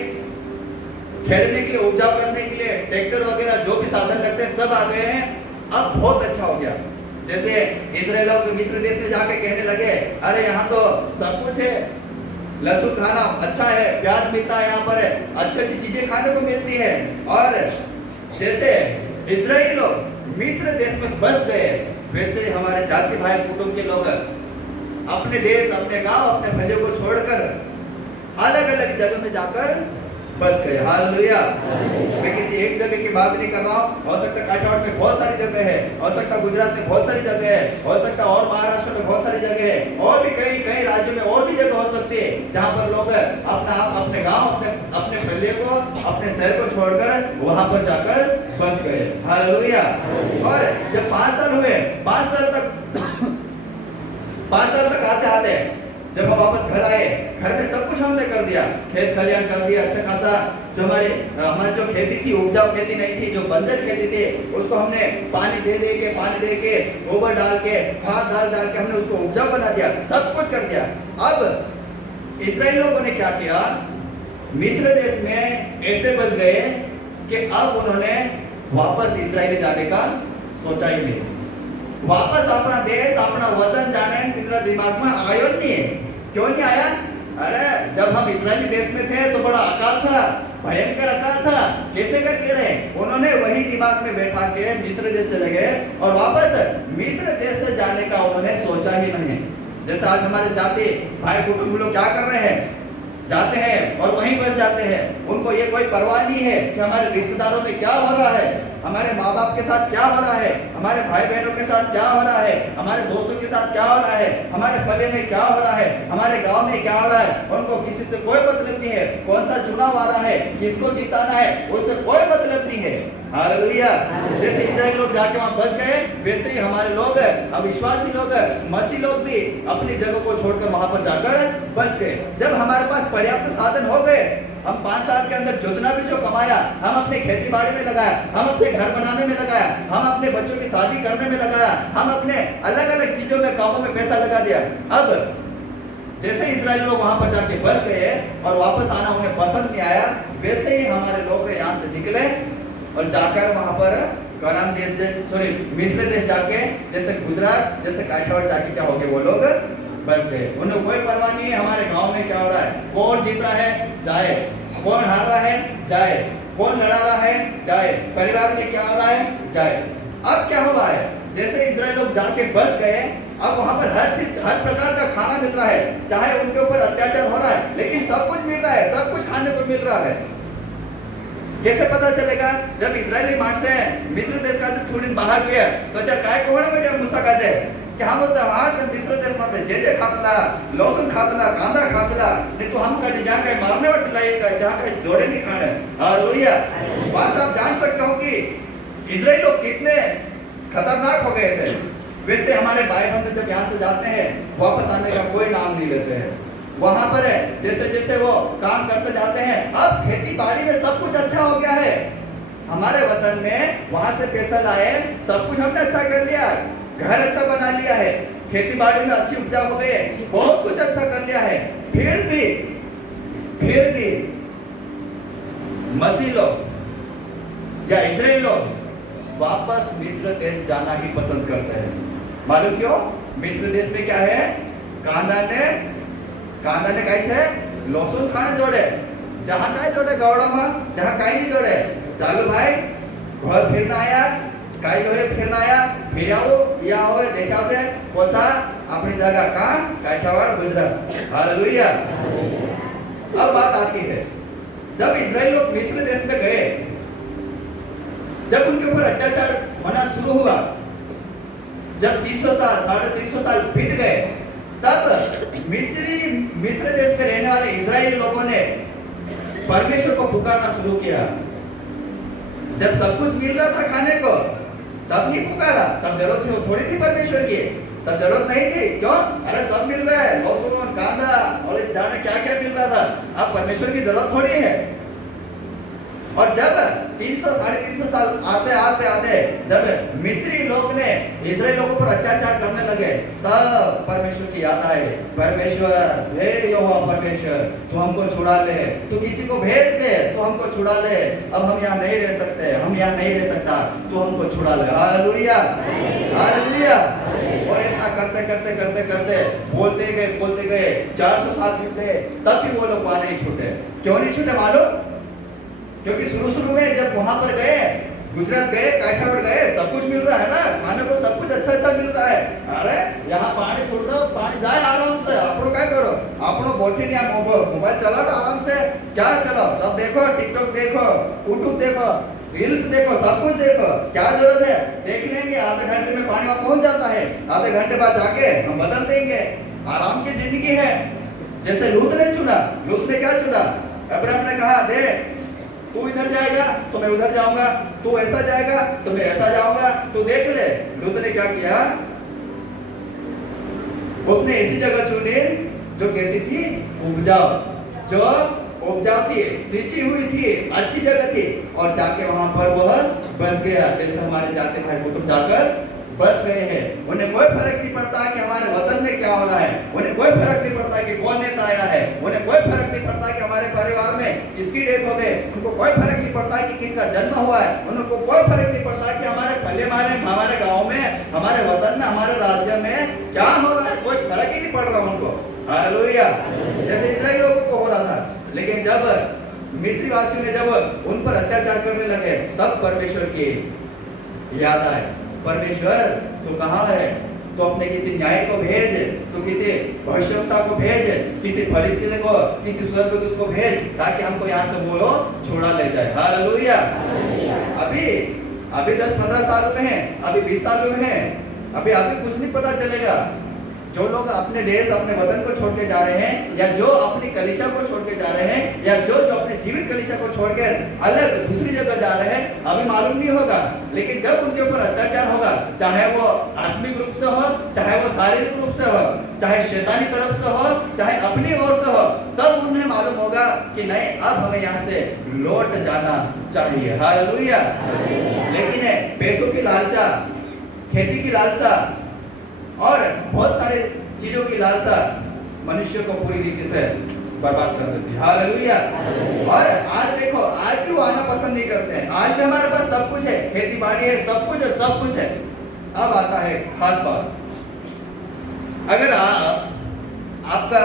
खेड़ने के लिए, उपजाऊ करने के लिए ट्रैक्टर वगैरह जो भी साधन लगते हैं सब आ गए हैं। अब बहुत अच्छा हो गया। जैसे इजराइल लोग मिस्र देश में जाके कहने लगे, अरे यहाँ तो सब कुछ है, लहसुन खाना अच्छा है, प्याज मिलता है, यहाँ पर अच्छी अच्छी चीजें खाने को मिलती है। और जैसे इजराइल लोग मिस्र देश में बस गए, वैसे हमारे जाति भाई कुटुंब के लोग अपने देश, अपने गांव, अपने भले को छोड़कर अलग अलग जगह में जाकर बस गए। हालेलुया। मैं किसी एक जगह की बात नहीं कर रहा हूँ, हो सकता है काठियावाड़ में बहुत सारी जगह है, हो सकता है गुजरात में बहुत सारी जगह है, हो सकता है और महाराष्ट्र में बहुत सारी जगह है, और भी कई कई राज्यों में और भी जगह हो सकती है जहाँ पर लोग अपने गाँव, अपने भले को, अपने शहर को छोड़कर वहां पर जाकर बस गए। हालेलुया। और जब 5 साल हुए, 5 साल तक आते आते जब हम वापस घर आए, घर में सब कुछ हमने कर दिया, खेत खलियान कर दिया अच्छा खासा। जो हमारी जो खेती थी, उपजाऊ खेती नहीं थी, जो बंजर खेती थी, उसको हमने पानी दे के गोबर डाल के, खाद डाल के हमने उसको उपजाऊ बना दिया, सब कुछ कर दिया। अब इजराइल लोगों ने क्या किया, मिस्र देश में ऐसे बच गए कि अब उन्होंने वापस इजराइल जाने का सोचा ही नहीं। वापस अपना देश, अपना वतन जाने कितना दिमाग में आया नहीं है। क्यों नहीं आया? अरे जब हम इजरायली देश में थे तो बड़ा अकाल था, भयंकर अकाल था, कैसे करके रहे। उन्होंने वही दिमाग में बैठा के मिस्र देश चले गए और वापस मिस्र देश से जाने का उन्होंने सोचा ही नहीं। जैसे आज हमारे जाति भाई कुटुंब लोग क्या कर रहे हैं, जाते हैं और वहीं बस जाते हैं। उनको ये कोई परवाह नहीं है कि हमारे रिश्तेदारों में क्या हो रहा है, हमारे माँ बाप के साथ क्या हो रहा है, हमारे भाई बहनों के साथ क्या हो रहा है, हमारे दोस्तों के साथ क्या हो रहा है, हमारे फले में क्या हो रहा है, हमारे गांव में क्या हो रहा है। उनको किसी से कोई मतलब नहीं है, कौन सा चुनाव आ रहा है, किसको जिताना है, उससे कोई मतलब नहीं है। हालेलुया। जैसे इजराइल लोग जाके वहां बस गए, वैसे ही हमारे लोग, अविश्वासी लोग, मसीह लोग भी अपनी जगह को छोड़कर वहां पर जाकर बस गए। जब हमारे पास पर्याप्त साधन हो गए, हम 5 साल के अंदर जितना भी जो कमाया, हम अपने खेती बाड़ी में लगाया, हम अपने घर बनाने में लगाया, हम अपने बच्चों की शादी करने में लगाया, हम अपने अलग अलग चीजों में, कामों में पैसा लगा दिया। अब जैसे इजराइल लोग वहां पर जाके बस गए और वापस आना उन्हें पसंद नहीं आया, वैसे ही हमारे लोग यहाँ से निकले और जाकर वहां पर कनान देश, सॉरी मिस्र देश जाके, जैसे गुजरात, जैसे काठियावाड़ जाके क्या हो गए, वो लोग बस गए। उन्हें कोई परवाह नहीं है हमारे गांव में क्या हो रहा है, कौन जीत रहा है जाए, कौन हार रहा है जाए, कौन लड़ा रहा है जाए, परिवार में क्या हो रहा है जाए। अब क्या हुआ है, जैसे इजराइल लोग जाके बस गए, अब वहां पर हर चीज, हर प्रकार का खाना मिल रहा है, चाहे उनके ऊपर अत्याचार हो रहा है, लेकिन सब कुछ मिल रहा है, सब कुछ खाने को मिल रहा है। कैसे पता चलेगा? जब इजरायली मार्ट से मिस्र देश का छोड़ीन बाहर गया तो अच्छा काय कोहड़ा बेटे मुसा काजे कि हम तो हमारे मिस्र देश में जे खातला लहसुन खातला कांदा खातला नहीं तो हम कहीं जहाँ कहीं मारने वाले लायक का जहाँ कहीं जोड़े नहीं खाने। हालेलुया। बस आप जान सकते हो कि इजराइल लोग कितने खतरनाक हो गए थे। वैसे हमारे भाई बंधु जब यहाँ से जाते हैं वापस आने का कोई नाम नहीं लेते हैं। वहां पर है जैसे जैसे वो काम करते जाते हैं, अब खेती बाड़ी में सब कुछ अच्छा हो गया है। हमारे वतन में वहां से पैसा लाए, सब कुछ हमने अच्छा कर लिया, घर अच्छा बना लिया है, खेती बाड़ी में अच्छी उपजा हो गई है, बहुत कुछ अच्छा कर लिया है। फिर भी मसीह लोग या इजराइल लोग वापस मिस्र देश जाना ही पसंद करते हैं। मालूम क्यों? मिस्र देश में क्या है? कांदा ने कहीं से लहसुन खाने जोड़े, जहां काई जोड़े गौड़ा में, जहां काई नहीं जोड़े। चालू भाई घर फिरना आया, काई लोहे फिरना आया, फिर आओ या हो देखाव दे कोसा अपनी जगह का काठियावाड़ गुजरात। हालेलुया। अब बात आती है जब इजराइल लोग मिस्र देश में गए, जब उनके ऊपर अत्याचार होना शुरू हुआ, जब 350 साल बीत गए, तब मिस्र देश में रहने वाले इजरायली लोगों ने परमेश्वर को पुकारना शुरू किया। जब सब कुछ मिल रहा था खाने को, तब नहीं पुकारा, तब जरूरत थोड़ी थी परमेश्वर की, तब जरूरत नहीं थी। क्यों? अरे सब मिल रहा है, लहसुन कांदा और जाने क्या क्या मिल रहा था, अब परमेश्वर की जरूरत थोड़ी है। और जब 300-350 साल आते जब मिस्री लोग ने इजराइल लोगों पर अत्याचार करने लगे, तब परमेश्वर की याद आए, परमेश्वर हे यहोवा परमेश्वर, तू हमको छुड़ा ले, तू किसी को भेज दे, तू हमको छुड़ा ले, अब हम यहाँ नहीं रह सकते, हम यहाँ नहीं रह सकता, तू हमको छुड़ा ले। Hallelujah, hallelujah. और ऐसा करते बोलते गए 400 साल बीत गए, तब भी वो लोग वहां नहीं छूटे। क्यों नहीं छूटे मालूम? क्योंकि शुरू में जब वहां पर गए, गुजरात गए, काठियावाड़ गए, सब कुछ मिल रहा है ना, खाने को सब कुछ अच्छा मिल रहा है। अरे यहाँ पानी छोड़ दो, पानी जाए आराम से, आपको क्या करो, आपको बोटी नहीं, मोबाइल चलाओ आराम से, क्या चलो सब देखो, टिकटॉक देखो, यूट्यूब देखो, रील्स देखो, सब कुछ देखो, क्या जरूरत है? देख लेंगे, आधे घंटे में पानी वहां पहुंच जाता है, आधे घंटे बाद जाके हम बदल देंगे। आराम की जिंदगी है। जैसे लूत ने चुना, लूत ने क्या चुना? अब्राहम ने कहा दे, तू इधर जाएगा तो मैं उधर जाऊंगा, तू ऐसा जाएगा तो मैं ऐसा जाऊंगा, तू देख ले। लूत ने क्या किया? उसने ऐसी जगह चुनी जो कैसी थी? उपजाऊ, जो उपजाऊ थी, सिंची हुई थी, अच्छी जगह थी, और जाके वहां पर वह बस गया। जैसे हमारे जाते भाई कुटुंब जाकर बस गए हैं, उन्हें कोई फर्क नहीं पड़ता कि हमारे वतन में क्या हो रहा है, उन्हें कोई फर्क नहीं पड़ता कि कौन नेता आया है, उन्हें कोई फर्क नहीं पड़ता कि हमारे परिवार में किसकी डेथ हो गई, उनको कोई फर्क नहीं पड़ता कि किसका जन्म हुआ है, उनको कोई फर्क नहीं पड़ता कि हमारे गाँव में, हमारे वतन में, हमारे राज्य में क्या हो रहा है, कोई फर्क ही नहीं पड़ रहा उनको। हालेलुया। जैसे इजराइल लोगों को हो रहा था। लेकिन जब मिस्री वासियों ने जब उन पर अत्याचार करने लगे, तब परमेश्वर की याद आए, परमेश्वर तू कहाँ है? तो अपने किसी न्याय को भेज, तो किसी भविष्यवक्ता को भेज, किसी फरिश्ते को, किसी स्वर्गदूत को भेज, ताकि हमको यहाँ से बोलो छोड़ा ले जाए। हालेलुया। अभी 10-15 साल हुए हैं, अभी 20 साल हुए हैं, अभी कुछ नहीं पता चलेगा। जो लोग अपने देश, अपने वतन को छोड़ के जा रहे हैं, या जो अपनी कलीसिया को छोड़ के जा रहे हैं, या जो अपने जीवित कलीसिया को छोड़कर अलग दूसरी जगह जा रहे हैं, अभी मालूम नहीं होगा। लेकिन जब उनके ऊपर अत्याचार होगा, चाहे वो आत्मिक रूप से हो, चाहे वो शारीरिक रूप से हो, चाहे शैतानी तरफ से हो, चाहे अपनी ओर से हो, तब उन्हें मालूम होगा कि नहीं, अब हमें यहाँ से लौट जाना चाहिए। हालेलुया। लेकिन पैसों की लालसा, खेती की लालसा और बहुत सारे चीजों की लालसा मनुष्य को पूरी रीति से बर्बाद कर देती है। हालेलुया। और आज देखो, आज भी वो आना पसंद नहीं करते हैं। आज भी हमारे पास सब कुछ है, खेती बाड़ी है, सब कुछ है। अब आता है खास बात, अगर आपका,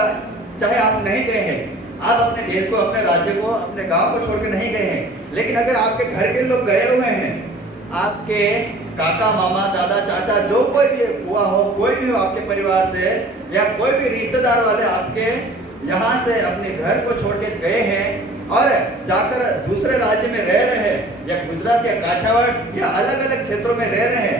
चाहे आप नहीं गए हैं, आप अपने देश को, अपने राज्य को, अपने गांव को छोड़ के नहीं गए हैं, लेकिन अगर आपके घर के लोग गए हुए हैं, आपके काका, मामा, दादा, चाचा, जो कोई भी हुआ हो, कोई भी हो आपके परिवार से, या कोई भी रिश्तेदार वाले आपके यहाँ से अपने घर को छोड़ के गए हैं और जाकर दूसरे राज्य में रह रहे हैं, या गुजरात या काठियावाड़ या अलग अलग क्षेत्रों में रह रहे हैं,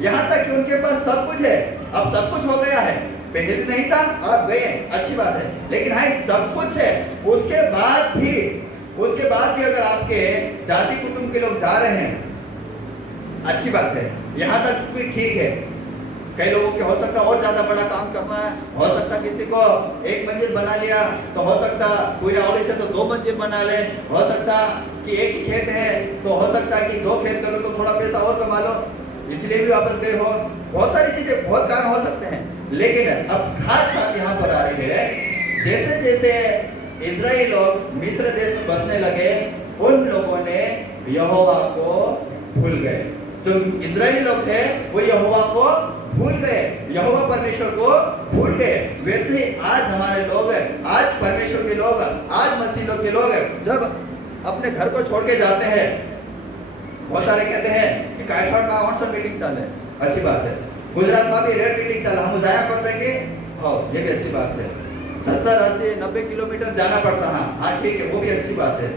यहाँ तक कि उनके पास सब कुछ है, अब सब कुछ हो गया है, पहले नहीं था अब गए, अच्छी बात है, लेकिन हाँ सब कुछ है, उसके बाद भी अगर आपके जाति कुटुंब के लोग जा रहे हैं, अच्छी बात है, यहाँ तक भी ठीक है। कई लोगों के हो सकता और ज्यादा बड़ा काम करना है, हो सकता किसी को एक मंजिल बना लिया, तो हो सकता पूरे औड़े से तो 2 मंजिल बना ले, हो सकता कि एक ही खेत है तो हो सकता कि 2 खेत करो तो थोड़ा पैसा और कमा लो, इसलिए भी वापस गए हो, बहुत सारी चीजें, बहुत कारण हो सकते हैं। लेकिन अब खास बात यहाँ पर आ रही है, जैसे जैसे इजराइली लोग मिस्र देश में बसने लगे, उन लोगों ने यहोवा को भूल गए। जो इजराइली लोग थे वो यहोवा को भूल गए, यहोवा परमेश्वर को भूल गए। वैसे ही आज हमारे लोग, आज परमेश्वर के लोग, आज मसीह लोग के लोग जब अपने घर को छोड़ के जाते हैं, बहुत सारे कहते हैं कि काठमांड में ऑनसन मीटिंग चाले, अच्छी बात है, गुजरात में भी रेड मीटिंग चला, हम जाया करते हैं कि हाँ ये भी अच्छी बात है, 70, 80, 90 किलोमीटर जाना पड़ता है, हाँ ठीक है, वो भी अच्छी बात है,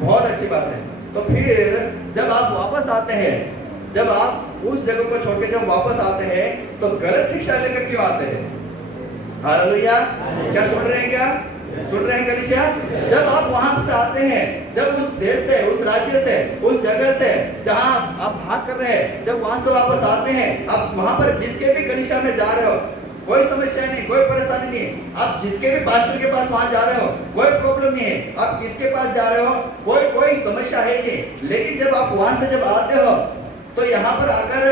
बहुत अच्छी बात है। तो फिर जब आप वापस आते हैं, जब आप उस जगह को छोड़ के जब वापस आते हैं, तो गलत शिक्षा लेकर क्यों आते हैं? हालेलुया, क्या सुन रहे हैं? क्या सुन रहे हैं कलीसिया? जब आप वहां से आते हैं, जब उस देश से, उस राज्य से, उस जगह से जहां आप भाग कर रहे हैं, जब वहां से वापस आते हैं, आप वहां पर जिसके भी कलीसिया में जा रहे हो, कोई समस्या नहीं, कोई परेशानी नहीं, आप जिसके भी पास्टर के पास वहां जा रहे हो, कोई प्रॉब्लम नहीं है, आप किसके पास जा रहे हो, कोई समस्या है नहीं। लेकिन जब आप वहां से जब आते हो, तो यहाँ पर अगर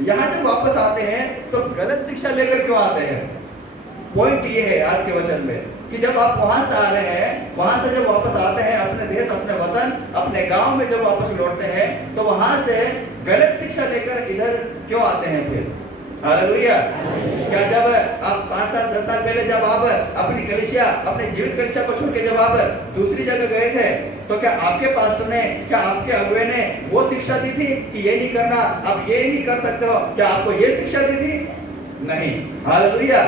यहाँ जब वापस आते हैं तो गलत शिक्षा लेकर क्यों आते हैं? पॉइंट ये है आज के वचन में कि जब आप वहां से आ रहे हैं, वहां से जब वापस आते हैं अपने देश, अपने वतन, अपने गांव में जब वापस लौटते हैं, तो वहां से गलत शिक्षा लेकर इधर क्यों आते हैं फिर? हालेलुया। क्या जब आप 5 साल 10 साल पहले जब आप अपनी कलीसिया, अपने जीवित कलीसिया को छोड़ के जब आप दूसरी जगह गए थे, तो क्या आपके पास्टर ने, क्या आपके अगुवे ने वो शिक्षा दी थी कि ये नहीं करना, आप ये नहीं कर सकते हो? क्या आपको ये शिक्षा दी थी? नहीं। हालेलुया।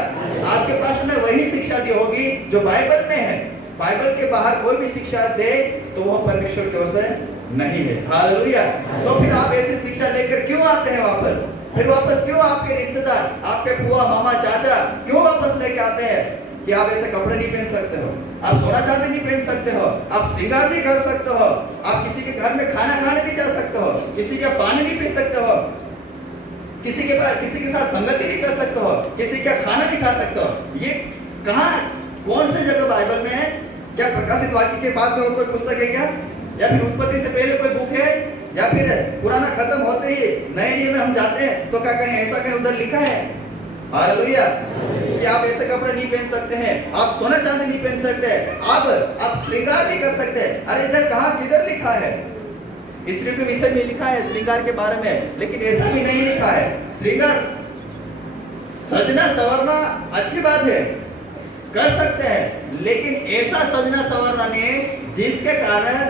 आपके पास्टर ने वही शिक्षा दी होगी जो बाइबल में है। बाइबल के बाहर कोई भी शिक्षा दे तो वो परमेश्वर की ओर से नहीं है। हालेलुया। तो फिर आप ऐसी शिक्षा लेकर क्यों आते हैं वापस? फिर वापस क्यों आपके रिश्तेदार, आपके फुआ, मामा, चाचा क्यों वापस लेके आते हैं कि आप ऐसे कपड़े नहीं पहन सकते हो, आप सोना चांदी नहीं पहन सकते हो, आप श्रृंगार नहीं कर सकते हो, आप किसी के घर में खाना खाने नहीं जा सकते हो, किसी का पानी नहीं पी सकते हो, किसी के साथ संगति नहीं कर सकते हो, किसी का खाना नहीं खा सकते हो। ये कहाँ, कौन से जगह बाइबल में है? क्या प्रकाशित वाक्य के बाद में कोई पुस्तक है क्या? या फिर उत्पत्ति से पहले कोई बुक है? या फिर पुराना खत्म होते ही नए नियम में हम जाते हैं तो क्या कहीं ऐसा कहीं उधर लिखा है? हालेलुया। कि आप ऐसे कपड़े नहीं पहन सकते हैं, आप सोना चांदी नहीं पहन सकते, आप श्रृंगार नहीं कर सकते। अरे इधर कहाँ, किधर लिखा है? स्त्री के विषय में लिखा है श्रृंगार के बारे में, लेकिन ऐसा भी नहीं लिखा है। श्रृंगार, सजना संवरना अच्छी बात है, कर सकते हैं, लेकिन ऐसा सजना संवरना नहीं जिसके कारण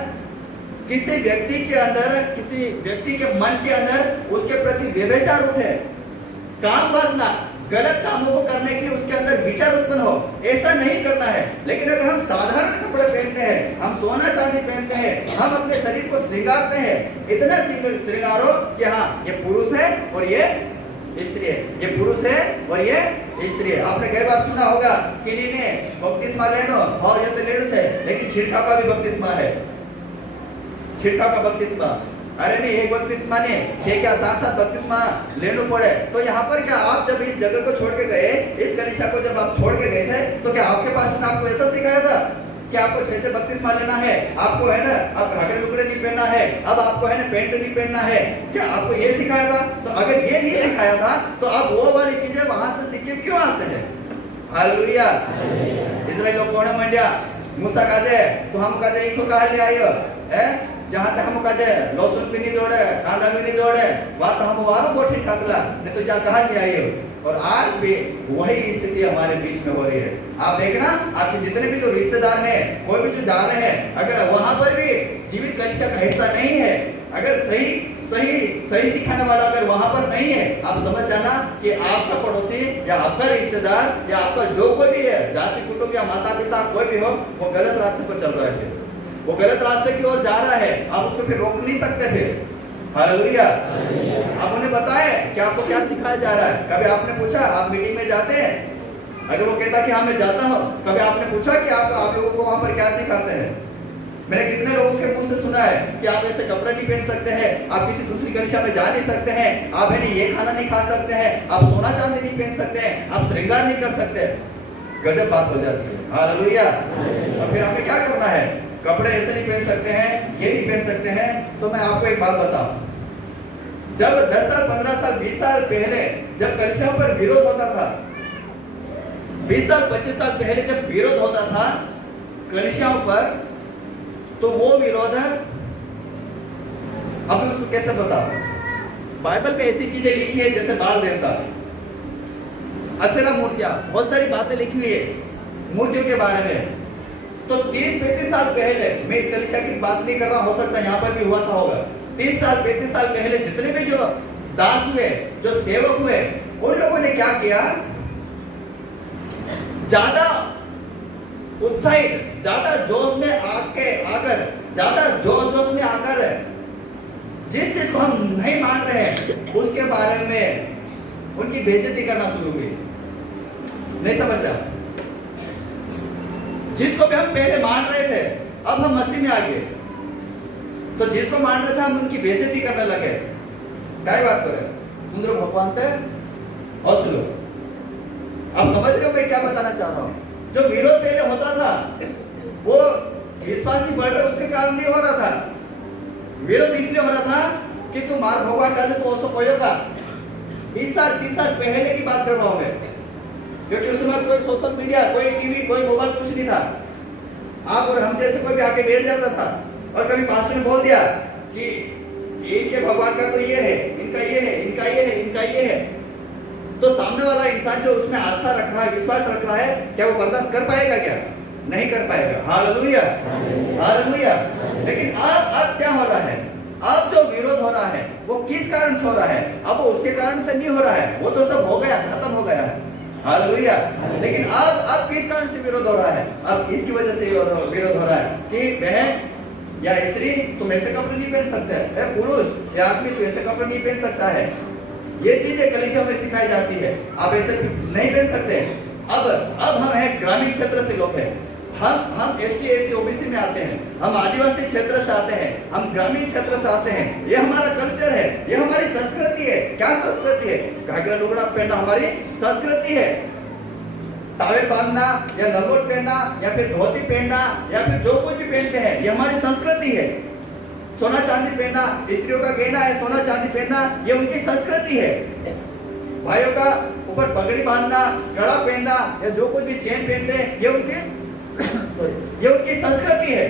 किसी व्यक्ति के अंदर, किसी व्यक्ति के मन के अंदर उसके प्रति व्यभिचार उठे, काम वासना, गलत कामों को करने के लिए उसके अंदर विचार उत्पन्न हो, ऐसा नहीं करना है। लेकिन अगर हम साधारण कपड़े पहनते हैं, हम सोना चांदी पहनते हैं, हम अपने शरीर को श्रृंगारते हैं, इतना श्रृंगारो कि हाँ ये पुरुष है और ये स्त्री है, ये पुरुष है और ये स्त्री है। आपने कई बार सुना होगा कि इन्हें बपतिस्मा लेनो और ये तो लेनो है, लेकिन छिड़काव का भी बपतिस्मा है, छिड़काव का बपतिस्मा। अरे नहीं, एक बपतिस्मा ने 6 क्या 7 बपतिस्मा लेने पड़े। तो यहाँ पर क्या आप जब इस जगह को छोड़ के गए, इस कलीसिया को जब आप छोड़ के गए थे, तो क्या आपके पास ने आपको ऐसा सिखाया था कि आपको 6 बपतिस्मा लेना है, आपको है ना, आप घाघरे टुकड़े नहीं पहनना है, अब आपको है ना पैंट नहीं पहनना है? क्या आपको ये सिखाया था? तो अगर ये नहीं सिखाया था तो आप वो वाली चीजें वहां से सीख के क्यों आते हैं? हालेलुया। इजराइल लोग कोण मंड्या मूसा काजे तो हम काजे इनको कहा ले आयो है, जहां तक हम काजे लहसुन भी नहीं जोड़े, कांदा भी नहीं जोड़े, वहां तो हम वारो बोठी ठाकला नहीं तो जा कहा ले आयो। और आज भी वही स्थिति हमारे बीच में हो रही है। आप देखना, आपके जितने भी जो रिश्तेदार हैं, कोई भी जो जा रहे हैं, अगर वहां पर भी जीवित कलीसिया का हिस्सा नहीं है, अगर सही सिखाने वाला अगर वहां पर नहीं है, आप समझ जाना कि आपका पड़ोसी या आपका रिश्तेदार या आपका जो कोई भी है, जाति कुटुंब या माता पिता कोई भी हो, वो गलत रास्ते पर चल रहा है, वो गलत रास्ते की ओर जा रहा है। आप उसको फिर रोक नहीं सकते। फिर हालेलुया। आप उन्हें बताएं कि आपको क्या सिखाया जा रहा है। कभी आपने पूछा, आप मीटिंग में जाते हैं, अगर वो कहता कि हाँ मैं जाता हूँ, कभी आपने पूछा कि आप लोगों को वहां पर क्या सिखाते हैं? मैंने कितने लोगों के मुंह से सुना है कि आप ऐसे कपड़े नहीं पहन सकते हैं, आप किसी दूसरी कलीसिया में जा नहीं सकते हैं, आप है ये खाना नहीं खा सकते हैं, आप सोना चांदी नहीं पहन सकते हैं, आप श्रृंगार नहीं कर सकते। गजब बात हो जाती है। हालेलुया। और फिर हमें क्या करना है? कपड़े ऐसे नहीं पहन सकते हैं, ये नहीं पहन सकते हैं। तो मैं आपको एक बात बताऊं, जब 10 साल 15 साल 20 साल पहले जब कलीसियाओं पर विरोध होता था, 20 साल 25 साल पहले जब विरोध होता था कलीसियाओं पर, तो वो विरोध है, अब मैं उसको कैसे बताऊं? बाइबल में ऐसी चीजें लिखी है जैसे बाल देवता, असेरा मूर्तियां, बहुत सारी बातें लिखी हुई है मूर्तियों के बारे में। तो 30-35 साल पहले, मैं इस कलीसिया की बात नहीं कर रहा, हो सकता है यहाँ पर भी हुआ था होगा, 30 साल 35 साल पहले जितने भी जो दास हुए, जो सेवक हुए, उन लोगों ने क्या किया? ज्यादा उत्साहित, ज्यादा जोश में आकर, ज्यादा जोश में आकर जिस चीज को हम नहीं मान रहे हैं उसके बारे में उनकी बेइज्जती करना शुरू हुई। नहीं समझ रहा? जिसको भी हम पहले मान रहे थे, अब हम मसीह में आ गए, तो जिसको मान रहे थे हम उनकी बेइज्जती करने लगे। क्या बात करें? तुम लोग भगवान थे और सुनो, आप समझ रहे हो मैं क्या बताना चाह रहा हूं? जो विरोध पहले होता था वो विश्वासी बढ़ रहे उसके कारण नहीं हो रहा था। विरोध इसलिए हो रहा था कि तुम मार भगवान का तो उसको कोई होगा। 20 साल 30 साल पहले की बात कर रहा हूं मैं, क्योंकि उस समय कोई सोशल मीडिया, कोई टीवी, कोई मोबाइल कुछ नहीं था। आप और हम जैसे कोई भी आके बैठ जाता था और कभी पास्टर ने बोल दिया कि इनके भगवान का तो ये है, इनका ये है, इनका ये है, इनका ये है, तो सामने वाला इंसान जो उसमें आस्था रख रहा है, विश्वास रख रहा है, क्या वो बर्दाश्त कर पाएगा? क्या नहीं कर पाएगा। Hallelujah, hallelujah. लेकिन अब क्या हो रहा है? अब जो विरोध हो रहा है वो किस कारण से हो रहा है? अब वो उसके कारण से नहीं हो रहा है, वो तो सब हो गया, खत्म हो गया है। हालेलुया। लेकिन अब किस कारण से विरोध हो रहा है? अब इसकी वजह से विरोध हो रहा है कि बहन या स्त्री तुम ऐसे कपड़े नहीं पहन सकते, पुरुष या आदमी तू ऐसे कपड़े नहीं पहन सकता है। ये चीजें कलीसिया में सिखाई जाती है, आप ऐसे नहीं पहन सकते। अब हम हैं ग्रामीण क्षेत्र से लोग हैं, हम एसटी एससी ओबीसी में आते हैं, हम आदिवासी क्षेत्र से आते हैं, हम ग्रामीण क्षेत्र से आते हैं। ये हमारा कल्चर है, ये हमारी संस्कृति है। क्या संस्कृति है? घाघरा लुगड़ा पहनना हमारी संस्कृति है। टावेल बांधना या लंगोट पहनना या फिर धोती पहनना या फिर जो कुछ भी पहनते हैं, ये हमारी संस्कृति है। सोना चांदी पहनना, स्त्रियों का गहना है सोना चांदी पहनना, ये उनकी संस्कृति है। भाइयों का ऊपर पगड़ी बांधना, कड़ा पहनना या जो कुछ भी चेन पहनते हैं, ये उनकी संस्कृति है।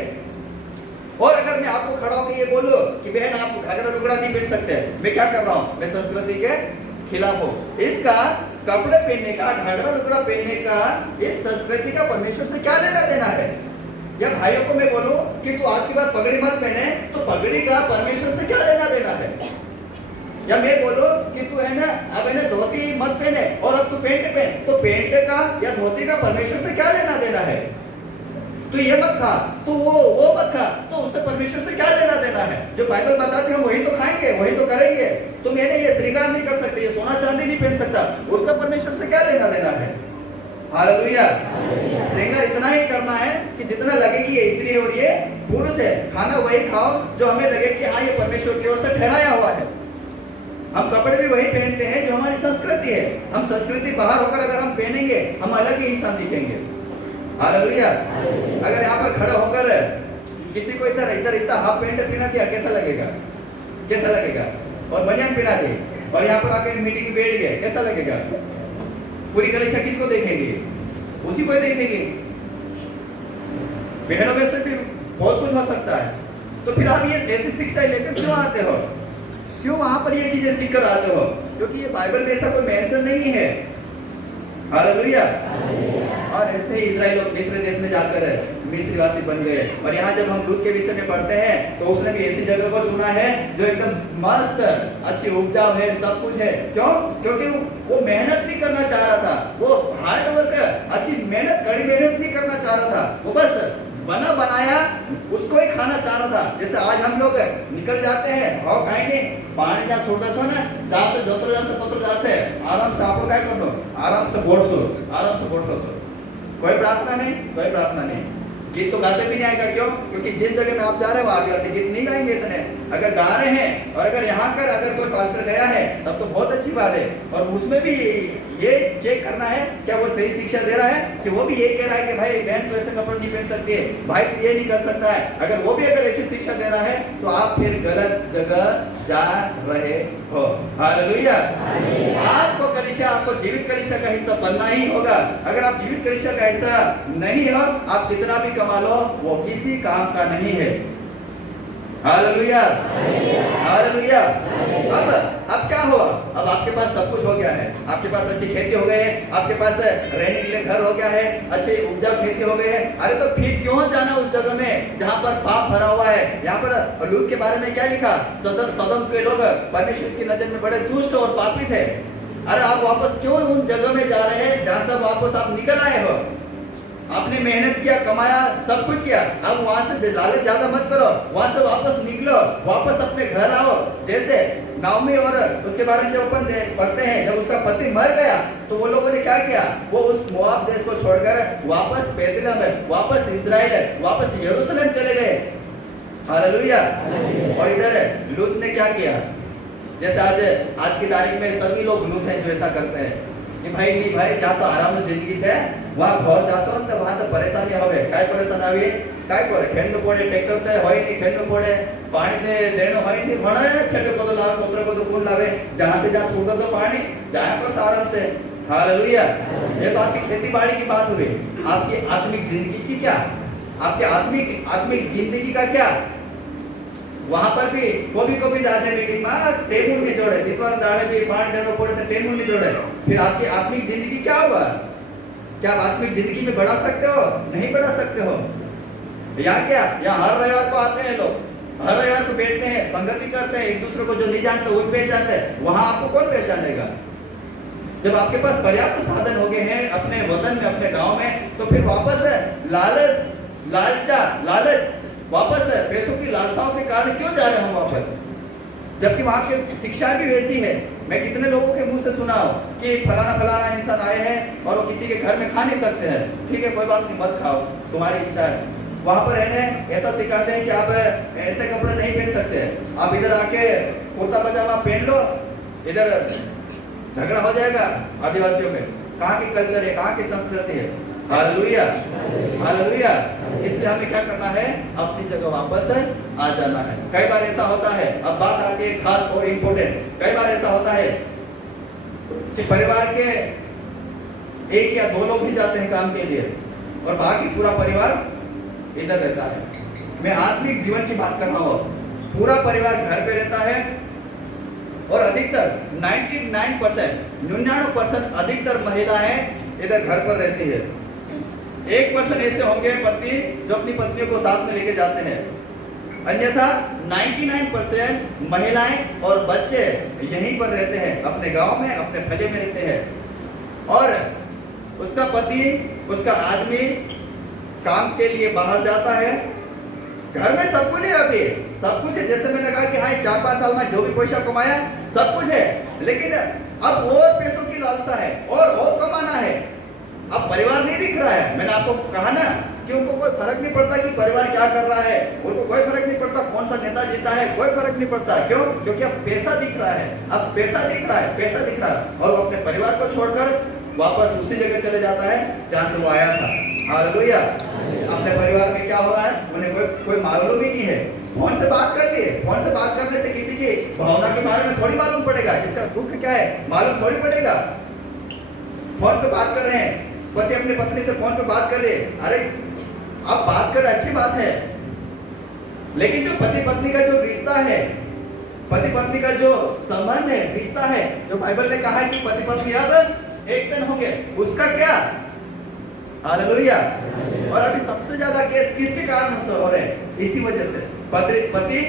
और अगर मैं आपको खड़ा होकर ये बोलूं कि बहन आप घाघरा लुगड़ा नहीं पहन सकते, मैं क्या कर रहा हूं? मैं संस्कृति के खिलाफ हूं। इसका कपड़े पहनने का, घाघरा लुगड़ा पहनने का इस संस्कृति का परमेश्वर से क्या लेना देना है? या भाइयों को मैं बोलूं कि तू आज के बाद पगड़ी मत पहने, तो पगड़ी का परमेश्वर से क्या लेना देना है? या मैं बोलूं कि तू है ना अब है ना धोती मत पहने और अब तू पैंट पहन, तो पैंट का या धोती का परमेश्वर से क्या लेना देना है? तो ये मत खा, तो वो मत खा, तो उससे परमेश्वर से क्या लेना देना है? जो बाइबल बताती है हम वही तो खाएंगे, वही तो करेंगे। तो मैंने ये श्रृंगार नहीं कर सकते, ये सोना चांदी नहीं पहन सकता, उसका परमेश्वर से क्या लेना देना है? हालेलुया। श्रृंगार इतना ही करना है कि जितना लगे कि ये स्त्री और ये पुरुष है। खाना वही खाओ जो हमें लगे कि हाँ ये परमेश्वर की ओर से ठहराया हुआ है। हम कपड़े भी वही पहनते हैं जो हमारी संस्कृति है। हम संस्कृति बाहर होकर अगर हम पहनेंगे, हम अलग ही इंसान दिखेंगे। हालेलुया। अगर यहाँ पर खड़ा होकर किसी को इधर इतना हाफ पैंट पहना दिया, कैसा लगेगा? कैसा लगेगा? और बनियान पहना दी और यहाँ पर आकर मीटिंग में बैठ गए, कैसा लगेगा? पूरी कलीसिया किसको देखेगी? उसी को देखेगी। बहनों में से भी बहुत कुछ हो सकता है। तो फिर आप ये ऐसी शिक्षा लेकर क्यों आते हो? क्यों वहां पर ये चीजें सीख कर आते हो? क्योंकि ये बाइबल में ऐसा कोई मेंशन नहीं है। हालेलुया। और ऐसे ही इजराइल लोग मिस्र देश में जाकर मिस्रवासी बन गए। और यहाँ जब हम लूत के विषय में पढ़ते हैं तो उसने भी ऐसी जगह को चुना है जो एकदम मस्त, अच्छी उपजाऊ है, सब कुछ है। क्यों? क्योंकि वो मेहनत नहीं करना चाह रहा था, वो हार्ड वर्क, अच्छी मेहनत, कड़ी मेहनत नहीं करना चाह रहा था। वो बस बना बनाया उसको ही खाना चाह रहा था। जैसे आज हम लोग निकल जाते हैं और कहीं नहीं पानी का छोटा सा ना जहाँ से जोतर जा से तोतर जा से आराम से आप क्या कर लो, आराम से बोल सो, आराम से बोल लो। कोई प्रार्थना नहीं, कोई प्रार्थना नहीं। गीत तो गाते भी नहीं आएगा, क्यों? क्योंकि जिस जगह में आप जा रहे हो वहां से गीत नहीं गाएंगे इतने। अगर गा रहे हैं और अगर यहाँ कर अगर कोई पास्टर गया है तब तो बहुत अच्छी बात है। और उसमें भी ये चेक करना है क्या वो सही शिक्षा दे रहा है, कि वो भी ये कह रहा है कि भाई बहन तो ऐसे कपड़े नहीं पहन सकती है, भाई तो ये नहीं कर सकता है। अगर वो भी अगर ऐसी शिक्षा दे रहा है तो आप फिर गलत जगह जा रहे हो। हालेलुया। आपको कलीसिया, आपको जीवित कलीसिया का हिस्सा बनना ही होगा। अगर आप जीवित कलीसिया का हिस्सा नहीं हो, आप कितना भी कमा लो वो किसी काम का नहीं है। Hallelujah, hallelujah. अब क्या हुआ? अब आपके पास सब कुछ हो गया है, आपके पास अच्छी खेती हो गई है, आपके पास रहने के लिए घर हो गया है, अच्छी उपजाऊ खेती हो गई है। अरे तो फिर क्यों जाना उस जगह में जहां पर पाप भरा हुआ है? यहाँ पर लूत के बारे में क्या लिखा? सदम के लोग परमेश्वर की नजर में बड़े दुष्ट और पापी थे। अरे आप वापस क्यों उन जगह में जा रहे हैं जहां से वापस आप निकल आए हो? आपने मेहनत किया, कमाया, सब कुछ किया। अब वहां से लालच ज्यादा मत करो, वहां से वापस निकलो, वापस अपने घर आओ। जैसे नाओमी और उसके बारे में जब अपन पढ़ते हैं, जब उसका पति मर गया तो वो लोगों ने क्या किया? वो उस मोआब देश को छोड़कर वापस बेथलेहम, वापस इजराइल, वापस यरूशलेम चले गए। हालेलुया। और इधर लूत ने क्या किया? जैसे आज की तारीख में सभी लोग लूत हैं जो ऐसा करते हैं कि भाई नहीं भाई जहाँ तो आराम से जिंदगी से वहाँ घर जासो तो वहाँ तो परेशानी होवे। काय परेशान आवी? काय करे खेंड पड़े, ट्रैक्टर ते होय नहीं खेंड पड़े, पानी दे देनो होय नहीं भणे छटे को तो लाव कोतरे को तो कौन लावे? जहाँ ते जहाँ छूटा तो पानी जाया तो आराम से। हालेलुया। ये तो आपकी खेती बाड़ी की बात हुई। आपकी आत्मिक जिंदगी की क्या? आपके आत्मिक जिंदगी का क्या? वहां पर भी कभी जाते मीटिंग में टेबुल नहीं जोड़े, दितवार दाड़े भी पानी देना पड़े तो टेबुल नहीं जोड़े। फिर आपकी आत्मिक जिंदगी क्या हुआ? क्या आप आत्मिक जिंदगी में बढ़ा सकते हो? नहीं बढ़ा सकते हो। यहाँ क्या, यहाँ हर रविवार को आते हैं लोग, हर रविवार को बैठते हैं, संगति करते हैं, एक दूसरे को जो नहीं जानते वो पहचानते हैं। वहां आपको कौन पहचानेगा? जब आपके पास पर्याप्त साधन हो गए हैं अपने वतन में, अपने गांव में, तो फिर वापस लालच वापस पैसों की लालसाओं के कारण क्यों जा रहे हो वापस? जबकि वहां की शिक्षा भी वैसी है। मैं कितने लोगों के मुंह से सुना हो कि फलाना इंसान आए हैं और वो किसी के घर में खा नहीं सकते हैं। ठीक है, कोई बात नहीं, मत खाओ, तुम्हारी इच्छा है। वहां पर रहने ऐसा सिखाते हैं कि आप ऐसे कपड़े नहीं पहन सकते, आप इधर आके कुर्ता पजामा पहन लो, इधर झगड़ा हो जाएगा आदिवासियों में। कहाँ की कल्चर है, कहाँ की संस्कृति है? Hallelujah, hallelujah. इसलिए हमें क्या करना है? अपनी जगह वापस आ जाना है। कई बार ऐसा होता है, अब बात आती है खास और इम्पोर्टेंट, कई बार ऐसा होता है कि परिवार के एक या दो लोग ही जाते हैं काम के लिए और बाकी पूरा परिवार इधर रहता है। मैं आत्मिक जीवन की बात कर रहा हूँ। पूरा परिवार घर पे रहता है और अधिकतर 99% अधिकतर महिलाएं इधर घर पर रहती है। 1% ऐसे होंगे पति जो अपनी पत्नियों को साथ में लेके जाते हैं, अन्यथा 99% महिलाएं और बच्चे यहीं पर रहते हैं, अपने गांव में, अपने फले में रहते हैं। और उसका पति, उसका आदमी काम के लिए बाहर जाता है। घर में सब कुछ है, अभी सब कुछ है। जैसे मैंने कहा कि हाँ 4-5 साल में जो भी पैसा कमाया सब कुछ है, लेकिन अब और पैसों की लालसा है और कमाना है। अब परिवार नहीं दिख रहा है। मैंने आपको कहा ना कि उनको कोई फर्क नहीं पड़ता कि परिवार क्या कर रहा है, उनको कोई फर्क नहीं पड़ता कौन सा नेता जीता है, कोई फर्क नहीं पड़ता। क्यों? क्योंकि अब पैसा दिख रहा है, अब पैसा दिख रहा है, पैसा दिख रहा है। और वो अपने परिवार को छोड़कर वापस उसी जगह चले जाता है जहां से वो आया था। हालेलुया। अपने परिवार में क्या हो रहा है उन्हें कोई मालूम ही नहीं है। फोन से बात कर लिए, फोन से बात करने से किसी की भावना के बारे में थोड़ी मालूम पड़ेगा, इसका दुख क्या है मालूम थोड़ी पड़ेगा। फोन पे बात कर रहे हैं, पति अपनी पत्नी से फोन पे बात कर रहे हैं। अरे आप बात कर अच्छी बात है, लेकिन जो पति पत्नी का जो रिश्ता है, पति पत्नी का जो संबंध है, रिश्ता है, जो बाइबल ने कहा है कि पति पत्नी अब एक दिन होंगे, उसका क्या? हालेलुया। और अभी सबसे ज्यादा केस किसके कारण हो रहे हैं? इसी वजह से पति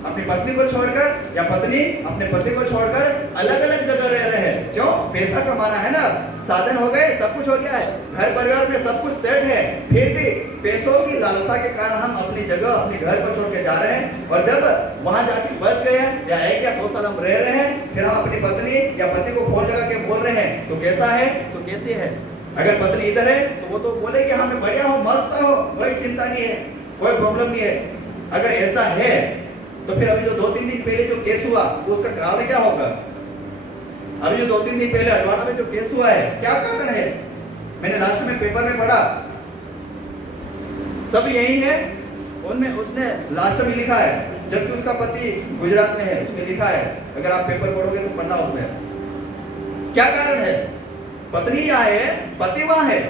अपनी पत्नी को छोड़कर या पत्नी अपने पति को छोड़कर अलग अलग जगह रह रहे हैं। क्यों? पैसा कमाना है ना, साधन हो गए, सब कुछ हो गया है, घर परिवार में सब कुछ सेट है, फिर भी पैसों की लालसा के कारण हम अपनी जगह अपने घर को छोड़ के जा रहे हैं। और जब वहां जाके बस गए हैं या 1 या 2 साल हम रह रहे हैं, फिर हम अपनी पत्नी या पति को फोन लगा के बोल रहे हैं तो कैसा है, तो कैसी है। अगर पत्नी इधर है तो वो तो बोले कि हाँ मैं बढ़िया हूँ, मस्त हूँ, कोई चिंता नहीं है, कोई प्रॉब्लम नहीं है। अगर ऐसा है तो फिर अभी जो 2-3 दिन पहले जो केस हुआ वो उसका कारण क्या होगा? अभी जो 2-3 दिन पहले अडवाणा में जो केस हुआ है, क्या कारण है? मैंने लास्ट में पेपर में पढ़ा, सब यही है। उनमें उसने लास्ट में लिखा है, जबकि उसका पति गुजरात में है, उसमें लिखा है, अगर आप पेपर पढ़ोगे तो पढ़ना उसमें क्या कारण है। पत्नी यहाँ है, पति वहां है।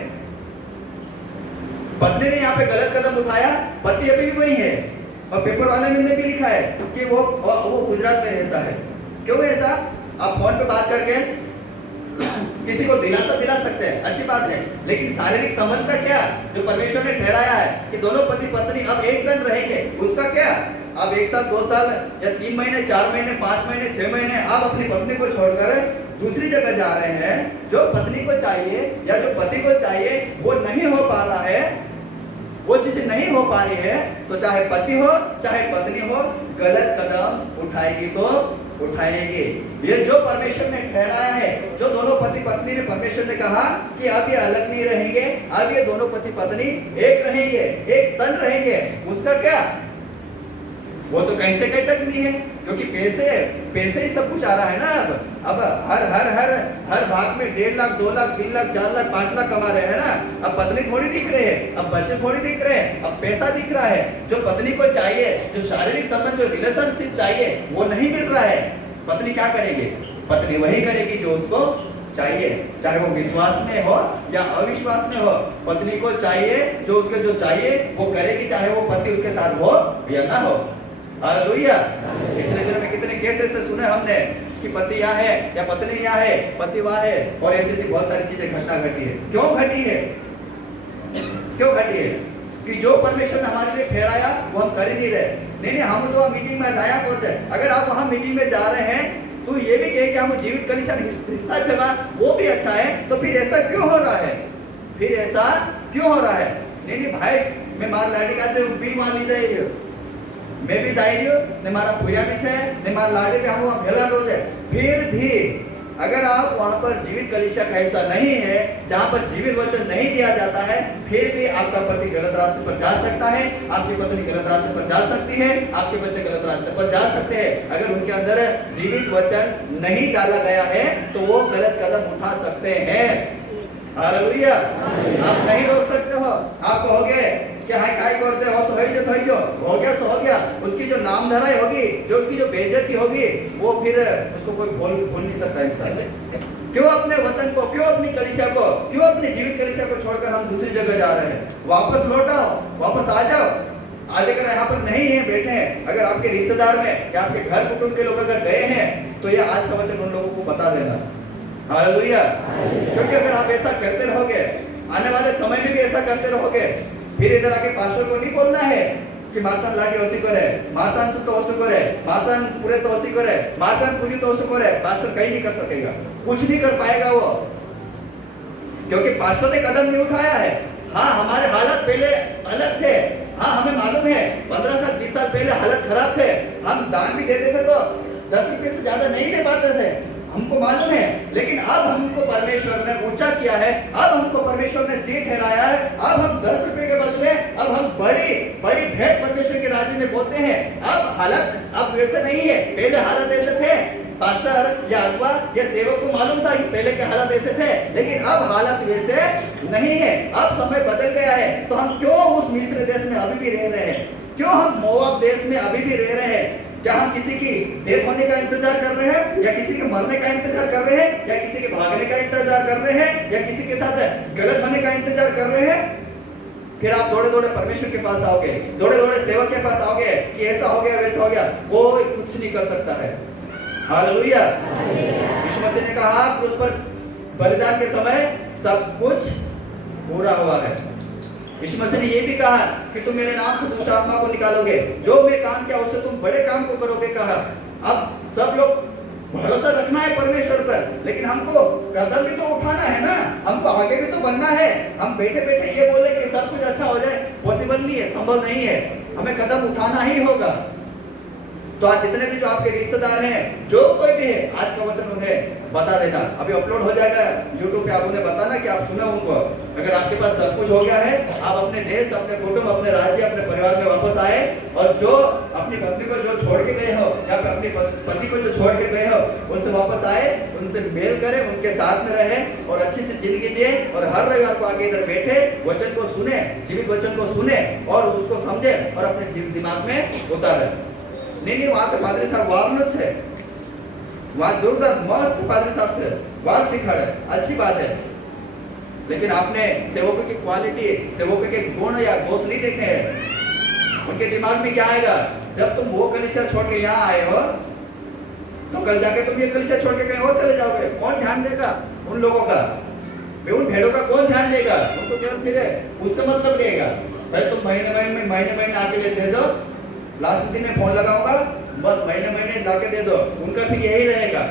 पत्नी ने यहाँ पे गलत कदम उठाया, पति अभी भी वही है। और पेपर वाले में भी लिखा है कि वो गुजरात में रहता है। क्यों ऐसा? आप फोन पे बात करके किसी को दिलासा दिला सकते हैं, अच्छी बात है, लेकिन शारीरिक संबंध का क्या? जो परमेश्वर ने ठहराया है कि दोनों पति पत्नी अब एक तन रहेंगे, उसका क्या? अब 1 साल 2 साल या 3 महीने 4 महीने 5 महीने 6 महीने आप अपनी पत्नी को छोड़कर दूसरी जगह जा रहे हैं। जो पत्नी को चाहिए या जो पति को चाहिए वो नहीं हो पा रहा है, वो चीज नहीं हो पा रही है, तो चाहे पति हो चाहे पत्नी हो, गलत कदम उठाएगी तो उठाएंगे। ये जो परमेश्वर ने ठहराया है, जो दोनों पति पत्नी ने, परमेश्वर ने कहा कि अब ये अलग नहीं रहेंगे, अब ये दोनों पति पत्नी एक रहेंगे, एक तन रहेंगे, उसका क्या? वो तो कहीं से कहीं तक नहीं है, क्योंकि पैसे ही सब कुछ आ रहा है ना। अब हर भाग में 1.5 लाख 2 लाख 3 लाख 4 लाख 5 लाख कमा रहे हैं ना। अब पत्नी थोड़ी दिख रहे हैं, अब बच्चे थोड़ी दिख रहे हैं, अब पैसा दिख रहा है। जो पत्नी को चाहिए, जो शारीरिक संबंध, जो रिलेशनशिप चाहिए, वो नहीं मिल रहा है। पत्नी क्या करेगी? पत्नी वही करेगी जो उसको चाहिए, चाहे वो विश्वास में हो या अविश्वास में हो। पत्नी को चाहिए जो उसके जो चाहिए वो करेगी, चाहे वो पति उसके साथ हो या ना हो। हालेलुया। पिछले दिनों में कितने केस ऐसे सुने हमने कि पति यहाँ है या पत्नी यहाँ है, पति वहाँ है, और ऐसी बहुत सारी चीजें घटना घटी है। क्यों घटी है? क्यों घटी है? कि जो परमेश्वर ने हमारे लिए ठहराया वो हम कर ही नहीं रहे। नहीं, हम तो मीटिंग में जाया करते हैं। अगर आप वहां मीटिंग में जा रहे हैं तो ये भी कहे कि हम जीवित कलीसिया हिस्सा चला, वो भी अच्छा है, तो फिर ऐसा क्यों हो रहा है? फिर ऐसा क्यों हो रहा है? नहीं भाई, मैं मार लाड़ी का भी मान ली जाए, मैं भी जाई रही हूँ ने मारा पूरा भी है ने मारा लाडे पे हम वहाँ भेला रोज है। फिर भी अगर आप वहाँ पर जीवित कलीसिया का हिस्सा नहीं है, जहाँ पर जीवित वचन नहीं दिया जाता है, फिर भी आपका पति गलत रास्ते पर जा सकता है, आपकी पत्नी गलत रास्ते पर जा सकती है, आपके बच्चे गलत रास्ते पर जा सकते हैं। अगर उनके अंदर जीवित वचन नहीं डाला गया है तो वो गलत कदम उठा सकते हैं। हालेलुया। आप नहीं रोक सकते हो। आप कहोगे कि हाय काय करते हो, सो हो गया सो हो गया, उसकी जो नाम धराई होगी, जो उसकी जो बेइज्जती होगी, वो फिर उसको कोई भूल नहीं सकता इंसान। क्यों अपने वतन को, क्यों अपनी कलीसिया को, क्यों अपनी जीवित कलीसिया को छोड़कर हम दूसरी जगह जा रहे हैं? वापस लौटाओ, वापस आ जाओ। आज अगर यहाँ पर नहीं है, बैठे हैं, अगर आपके रिश्तेदार में या आपके घर कुटुंब के लोग अगर गए हैं तो ये आज का वचन उन लोगों को बता देना। हालेलुया। क्योंकि अगर आप ऐसा करते रहोगे, आने वाले समय में भी ऐसा करते रहोगे, फिर इधर आके पास्टर को नहीं बोलना है कि मारसान लाडी ओसी करे, मारसान सुतो ओसी करे, मारसान पूरे तो ओसी करे, मारसान पूरी तो ओसी करे। पास्टर कहीं नहीं कर सकेगा, कुछ नहीं कर पाएगा वो, क्योंकि पास्टर ने कदम नहीं उठाया है। हाँ, हमारे हालत पहले अलग थे। हाँ, हमें मालूम है 15 साल 20 साल पहले हालत खराब थे। हम दान भी देते थे तो 10 रुपए से ज्यादा नहीं दे पाते थे, हमको मालूम है। लेकिन अब हमको परमेश्वर ने ऊंचा किया है, अब हमको परमेश्वर ने सीट ठहराया है। अब हम 10 रुपए के बदले अब हम बड़ी बड़ी भेंट परमेश्वर के राज्य में बोते हैं। अब हालत अब वैसे नहीं है, पहले हालत ऐसे थे। पास्टर या अगुवा या सेवक को मालूम था कि पहले के हालत ऐसे थे, लेकिन अब हालत वैसे नहीं है। अब समय बदल गया है। तो हम क्यों उस मिस्र देश में अभी भी रह रहे हैं? क्यों हम मोआब देश में अभी भी रह रहे हैं? क्या हम किसी की डेथ होने का इंतजार कर रहे हैं, या किसी के मरने का इंतजार कर रहे हैं, या किसी के भागने का इंतजार कर रहे हैं, या किसी के साथ गलत होने का इंतजार कर रहे हैं? फिर आप दौड़े दौड़े परमेश्वर के पास आओगे, दौड़े दौड़े सेवक के पास आओगे कि ऐसा हो गया वैसा हो गया। वो कुछ नहीं कर सकता है। हालेलुया। यीशु मसीह ने कहा क्रूस पर बलिदान के समय सब कुछ पूरा हुआ है। यीशु मसीह ने ये भी कहा कि तुम मेरे नाम से दुष्ट आत्मा को निकालोगे, जो मैं काम किया उससे तुम बड़े काम को करोगे कहा। अब सब लोग भरोसा रखना है परमेश्वर पर, लेकिन हमको कदम भी तो उठाना है ना, हमको आगे भी तो बढ़ना है। हम बैठे बैठे ये बोले कि सब कुछ अच्छा हो जाए, पॉसिबल नहीं है, संभव नहीं है। हमें कदम उठाना ही होगा। तो आज जितने भी जो आपके रिश्तेदार हैं, जो कोई भी है, आज का वचन उन्हें बता देना। अभी अपलोड हो जाएगा YouTube पे, आप उन्हें बताना कि आप सुने उनको। अगर आपके पास सब कुछ हो गया है, आप अपने देश, अपने कुटुंब, अपने राज्य, अपने परिवार में वापस आए, और जो अपनी पत्नी को जो छोड़ के गए हो या फिर अपने पति को जो छोड़ के गए हो, उनसे वापस आए, उनसे मेल करें, उनके साथ में रहे और अच्छी सी जिंदगी जिए। और हर रविवार को आके इधर बैठे, वचन को सुने, जीवित वचन को सुने और उसको समझे और अपने दिमाग में उतारे। नहीं, वहां तो पादरी साहब वार्नच છે, वहां जोरदार मस्त पादरी साहब से बात सिखाड़े, अच्छी बात है। लेकिन आपने सेवकों की क्वालिटी, सेवकों के गुण या दोष नहीं देखे हैं। उनके दिमाग में क्या आएगा, जब तुम वो कलीसिया छोड़ के यहाँ आए हो, तो कल जाके तुम ये कलीसिया छोड़ के कहीं और चले जाओगे, कौन ध्यान देगा उन लोगों का? उन भेड़ों का कौन ध्यान देगा? उनको केवल फिर उससे मतलब रहेगा। भाई तुम महीने आके दे दो, लास्ट दिन में फोन लगाऊंगा, बस महीने लाके दे दो, उनका भी यही रहेगा,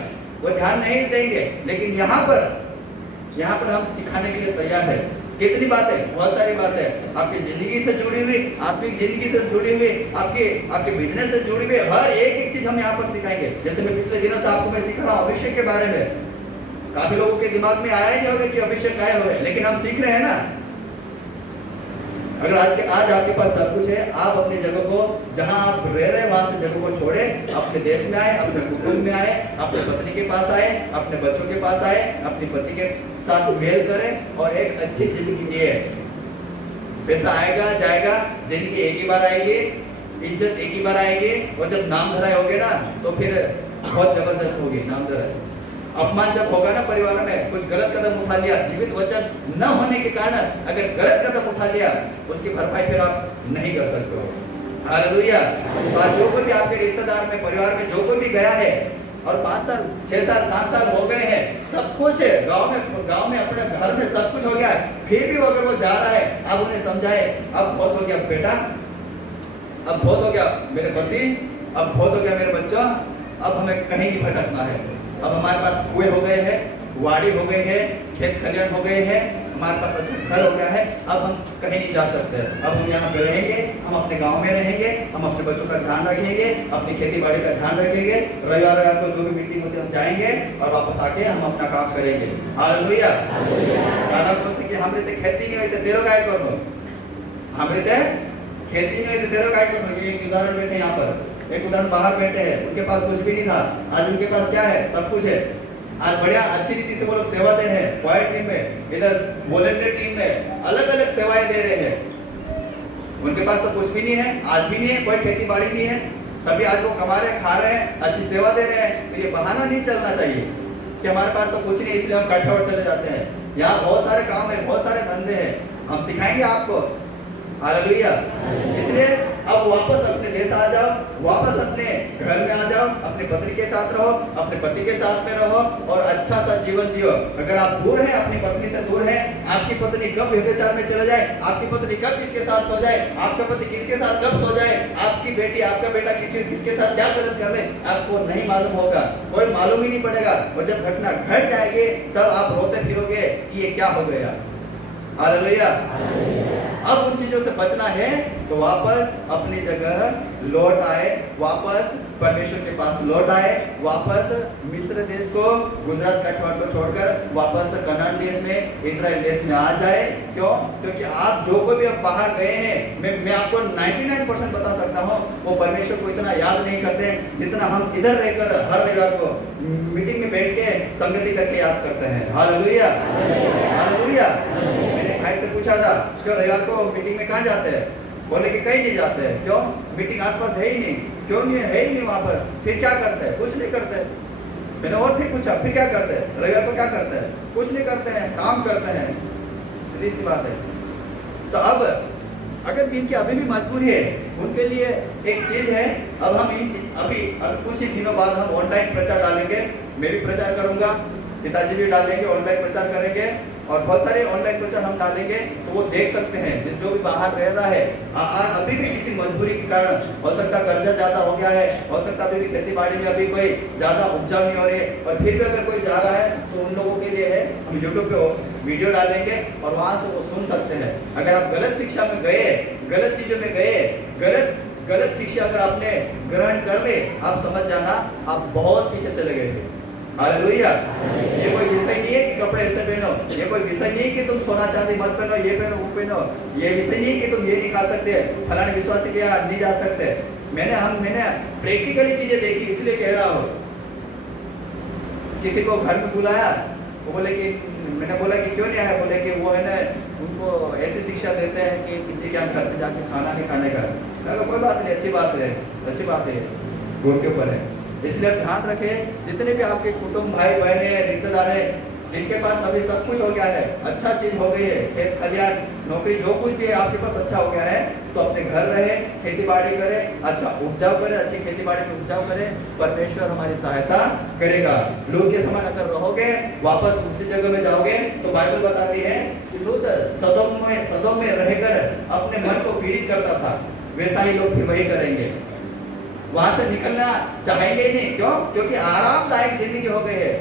वो ध्यान नहीं देंगे। लेकिन यहाँ पर हम सिखाने के लिए तैयार है। कितनी बातें, बहुत सारी बातें आपकी जिंदगी से जुड़ी हुई, आत्मिक जिंदगी से जुड़ी हुई, आपके बिजनेस से जुड़ी हुई, हर एक चीज हम यहाँ पर सिखाएंगे। जैसे मैं पिछले दिनों से आपको मैं सिखा रहा हूँ अभिषेक के बारे में। काफी लोगों के दिमाग में आया नहीं होगा कि अभिषेक क्या है, लेकिन हम सीख रहे हैं ना। अगर आज आपके पास सब कुछ है, आप अपनी जगह को, जहां आप रह रहे हैं वहां से जगह को छोड़े, अपने देश में आए, अपने कुटुंब में आए, अपने पत्नी के पास आए, अपने बच्चों के पास आए, अपनी पति के साथ मेल करें और एक अच्छी जिंदगी जिए। पैसा आएगा जाएगा, जिंदगी एक ही बार आएगी, इज्जत एक ही बार आएगी, और जब नाम धराई होगे ना तो फिर बहुत जबरदस्त होगी नाम धराई। अपमान जब होगा ना परिवार में, कुछ गलत कदम उठा लिया, जीवित वचन न होने के कारण अगर गलत कदम उठा लिया, उसकी भरपाई फिर आप नहीं कर सकते हो। हालेलुया। आज जो कोई भी आपके रिश्तेदार में, परिवार में जो कोई भी गया है और 5 साल 6 साल 7 साल हो गए हैं, सब कुछ है गांव में अपने घर में सब कुछ हो गया है, फिर भी अगर वो जा रहा है, आप उन्हें समझाए, अब बहुत हो गया बेटा, अब बहुत हो गया मेरे पति, अब बहुत हो गया मेरे बच्चा, अब हमें कहीं नहीं भटकना है। अब हमारे पास कुएं हो गए हैं, वाड़ी हो गई है, खेत खलियान हो गए हैं, हमारे पास अच्छा घर हो गया है, अब हम कहीं नहीं जा सकते। अब हम यहाँ पे रहेंगे, हम अपने गांव में रहेंगे, हम अपने बच्चों का ध्यान रखेंगे, अपनी खेती बाड़ी का ध्यान रखेंगे, रविवार को जो भी मीटिंग होती है हम जाएंगे और वापस आके हम अपना काम करेंगे। हालेलुया। हमारे खेती नहीं होती तेरो काय करो, हमारे खेती नहीं होती तेरो काय करो। एक उदाहरण बैठे यहाँ पर, एक उदाहरण बाहर बैठे हैं, उनके पास कुछ भी नहीं था, आज उनके पास क्या है, सब कुछ है। आज बढ़िया अच्छी रीति से वो लोग सेवा दे रहे हैं, क्वाइट टीम में, इधर वॉलंटियर टीम में अलग अलग सेवाएं दे रहे हैं। उनके पास तो कुछ भी नहीं है, आज भी नहीं है, कोई खेती बाड़ी नहीं है, तभी आज वो कमा रहे हैं, खा रहे हैं, अच्छी सेवा दे रहे हैं। तो ये बहाना नहीं चलना चाहिए कि हमारे पास तो कुछ नहीं इसलिए हम काठा और चले जाते हैं। यहाँ बहुत सारे काम है, बहुत सारे धंधे हैं, हम सिखाएंगे आपको। हालेलुया। इसलिए अब वापस अपने देश आ जाओ, वापस अपने घर में आ जाओ, अपने पत्नी के साथ रहो, अपने पति के साथ में रहो और अच्छा सा जीवन जियो। अगर आप दूर हैं, अपनी पत्नी से दूर हैं, आपकी पत्नी कब व्यभिचार में चले जाए, आपकी पत्नी कब किसके साथ सो जाए, आपका पति किसके साथ कब सो जाए, आपकी बेटी आपका बेटा किसके साथ क्या गलत कर ले, आपको नहीं मालूम होगा, कोई मालूम ही नहीं पड़ेगा। और जब घटना घट जाएगी तब आप रोते फिरोगे कि ये क्या हो गया। हालेलुया। अब उन चीजों से बचना है तो वापस अपनी जगह लौट आए, वापस परमेश्वर के पास लौट आए, वापस मिस्र देश को, गुजरात काठवाड़ को छोड़कर वापस कनान देश में, इजराइल देश में आ जाए। क्यों? क्योंकि आप जो कोई भी अब बाहर गए हैं, मैं आपको 99% बता सकता हूँ, वो परमेश्वर को इतना याद नहीं करते जितना हम इधर रहकर हर रविवार को मीटिंग में बैठ के संगति करके याद करते हैं। हालेलुया। हालेलुया। मैंने भाई से पूछा था क्यों रविवार को मीटिंग में कहाँ जाते हैं, बोले कि कहीं नहीं जाते हैं। क्यों? मीटिंग आसपास है ही नहीं। क्यों नहीं है ही नहीं वहाँ पर? फिर क्या करते हैं? कुछ नहीं करते। मैंने और फिर पूछा फिर क्या करते हैं? रविवार को क्या करते हैं? कुछ नहीं करते हैं, काम करते हैं। सीधी सी बात है। तो अब अगर जिनकी अभी भी मजबूरी है उनके लिए एक चीज है, अब हम अभी कुछ ही दिनों बाद हम ऑनलाइन प्रचार डालेंगे। मैं भी प्रचार करूंगा, पिताजी भी डालेंगे, ऑनलाइन प्रचार करेंगे और बहुत सारे ऑनलाइन क्वेश्चन हम डालेंगे तो वो देख सकते हैं। जो भी बाहर रह रहा है अभी भी किसी मजबूरी के कारण, हो सकता कर्जा ज्यादा हो गया है, हो सकता अभी भी खेती बाड़ी में अभी कोई ज्यादा उपजाऊ नहीं हो रही है, और फिर भी अगर कोई जा रहा है तो उन लोगों के लिए है हम यूट्यूब पे वीडियो डालेंगे और वहां से वो सुन सकते हैं। अगर आप गलत शिक्षा में गए, गलत चीजों में गए, गलत शिक्षा अगर आपने ग्रहण कर ले, आप समझ जाना आप बहुत पीछे चले गए थे। हालेलुया। ये कोई विषय नहीं है कि कपड़े ऐसे पहनो, ये कोई विषय नहीं है कि तुम सोना चांदी मत पहनो, ये पहनो वो पहनो, ये विषय नहीं है कि तुम ये नहीं खा सकते, फलाने विश्वासी के यहाँ नहीं जा सकते। मैंने प्रैक्टिकली चीजें देखी, इसलिए कह रहा हूँ। किसी को घर में बुलाया, वो बोले कि, मैंने बोला कि क्यों नहीं आया, बोले कि वो है ना उनको ऐसी शिक्षा देते हैं कि किसी के यहाँ घर में जाके खाना नहीं खाने का। कोई बात नहीं, अच्छी बात है, अच्छी बात है, गोद के ऊपर है। इसलिए आप ध्यान रखें, जितने भी आपके कुटुंब, भाई बहन है, रिश्तेदार है, जिनके पास अभी सब कुछ हो गया है, अच्छा चीज हो गई है, खेत खलियान नौकरी जो कुछ भी है आपके पास अच्छा हो गया है, तो अपने घर रहे, खेती बाड़ी करे, अच्छा उपजाऊ करे, अच्छी खेती बाड़ी में उपजाऊ करे, परमेश्वर हमारी सहायता करेगा। लूत के समान अगर रहोगे, वापस उसी जगह में जाओगे, तो बाइबल बताती है कि लूत सदोम में रहकर अपने मन को पीड़ित करता था, वैसा ही लोग फिर वही करेंगे। वहां से निकलना चाहेंगे ही नहीं, क्यों? क्योंकि आरामदायक जिंदगी हो गई है,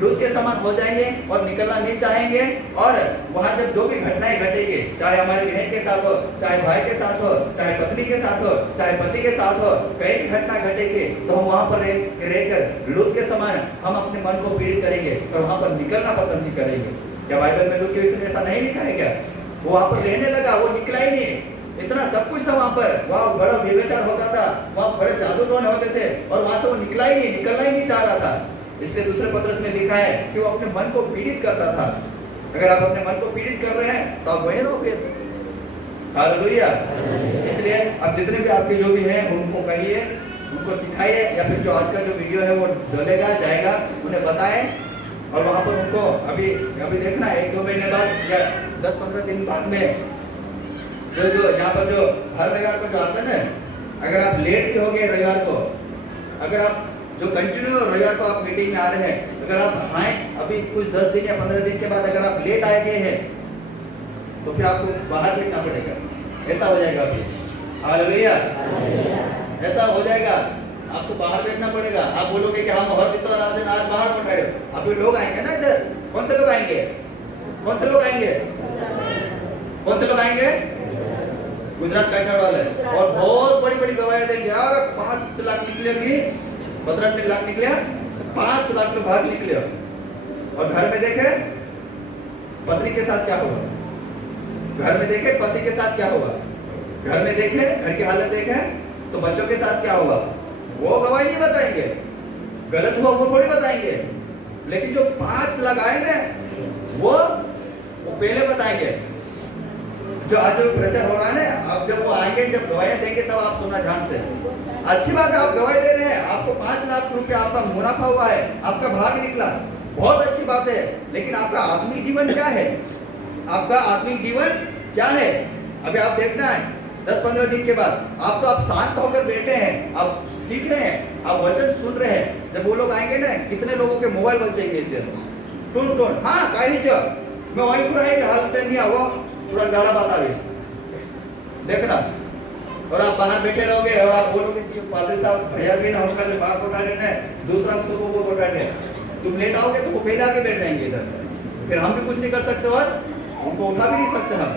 लूत के समान हो जाएंगे और निकलना नहीं चाहेंगे। और वहां जब जो भी घटनाएं घटेगी, चाहे हमारी बहन के साथ हो, चाहे भाई के साथ हो, चाहे पत्नी के साथ हो, चाहे पति के साथ हो, कहीं भी घटना घटेगी, तो हम वहां पर रहकर लूत के समान हम अपने मन को पीड़ित करेंगे और वहां पर निकलना पसंद नहीं करेंगे। क्या बाइबल में लूत के विषय में ऐसा नहीं लिखा है क्या? वो वहां पर रहने लगा, वो निकला ही नहीं। इतना सब कुछ था वहां पर, वहां बड़ा व्यभिचार होता था, वहां बड़े जादू टोने होते थे, और वहां से वो निकलना ही नहीं चाह रहा था। इसलिए दूसरे पत्रस में लिखा है कि वो अपने मन को पीड़ित करता था। अगर आप अपने मन को पीड़ित कर रहे हैं तो आप वही रहो फिर। हालेलुया। इसलिए अब जितने भी आपके जो भी हैं उनको कहिए, उनको सिखाइए, या फिर जो आज का जो वीडियो है वो डलेगा जाएगा, उन्हें बताएं, और वहां पर उनको अभी देखना है 1-2 महीने बाद या 10-15 दिन बाद में जो यहाँ पर जो हर रविवार को जो आता है ना, अगर आप लेट भी हो गए रविवार को, अगर आप जो कंटिन्यू रविवार को आप मीटिंग में आ रहे हैं, अगर आप आए अभी कुछ 10 दिन या 15 दिन के बाद अगर आप लेट आए गए हैं, तो फिर आपको बाहर बैठना पड़ेगा। ऐसा हो जाएगा अभी। हालेलुया। ऐसा हो जाएगा, आपको बाहर बैठना पड़ेगा। आप बोलोगे कि हम हर दिन आज बाहर बैठे, अभी लोग आएंगे ना इधर। कौन से लोग आएंगे? कौन से लोग आएंगे? कौन से लोग आएंगे? गुजरात कैथल वाले, और बहुत बड़ी बड़ी गवाहियां देंगे। यार 5 लाख निकलेगी, 15 लाख निकले, 5 लाख लोग बाहर निकले। और घर में देखे पत्नी के साथ क्या होगा, घर में देखे पति के साथ क्या होगा, घर में देखे घर की हालत देखे तो बच्चों के साथ क्या होगा, वो गवाही नहीं बताएंगे। गलत हुआ वो थोड़ी बताएंगे, लेकिन जो 5 लाख आए ना वो पहले बताएंगे। जो आज प्रचार हो रहा है ना, अब जब वो आएंगे, जब गवाहियां देंगे, तब आप सुनना ध्यान से। अच्छी बात है, आप गवाही दे रहे हैं, आपको 5 लाख रुपया आपका मुनाफा हुआ है, आपका भाग निकला, बहुत अच्छी बात है। लेकिन आपका आत्मिक जीवन क्या है? आपका आत्मिक जीवन क्या है? अभी आप देखना है 10-15 दिन के बाद आप शांत होकर बैठे हैं, आप सीख रहे हैं, आप वचन सुन रहे हैं। जब वो लोग आएंगे ना, कितने लोगों के मोबाइल बचेंगे इधर टून हाँ कहीं जो मैं वहीं पूरा हालत नहीं हुआ, पूरा गाड़ा बात आ गई देखना। और आप बाहर बैठे रहोगे और आप बोलोगे कि पादरी साहब भैया भी ना उसका जो बात उठा लेना है, दूसरा सबको वो उठा ले, तुम लेट आओगे तो वो पहले आके बैठ जाएंगे इधर, फिर हम भी कुछ नहीं कर सकते और उनको उठा भी नहीं सकते हम।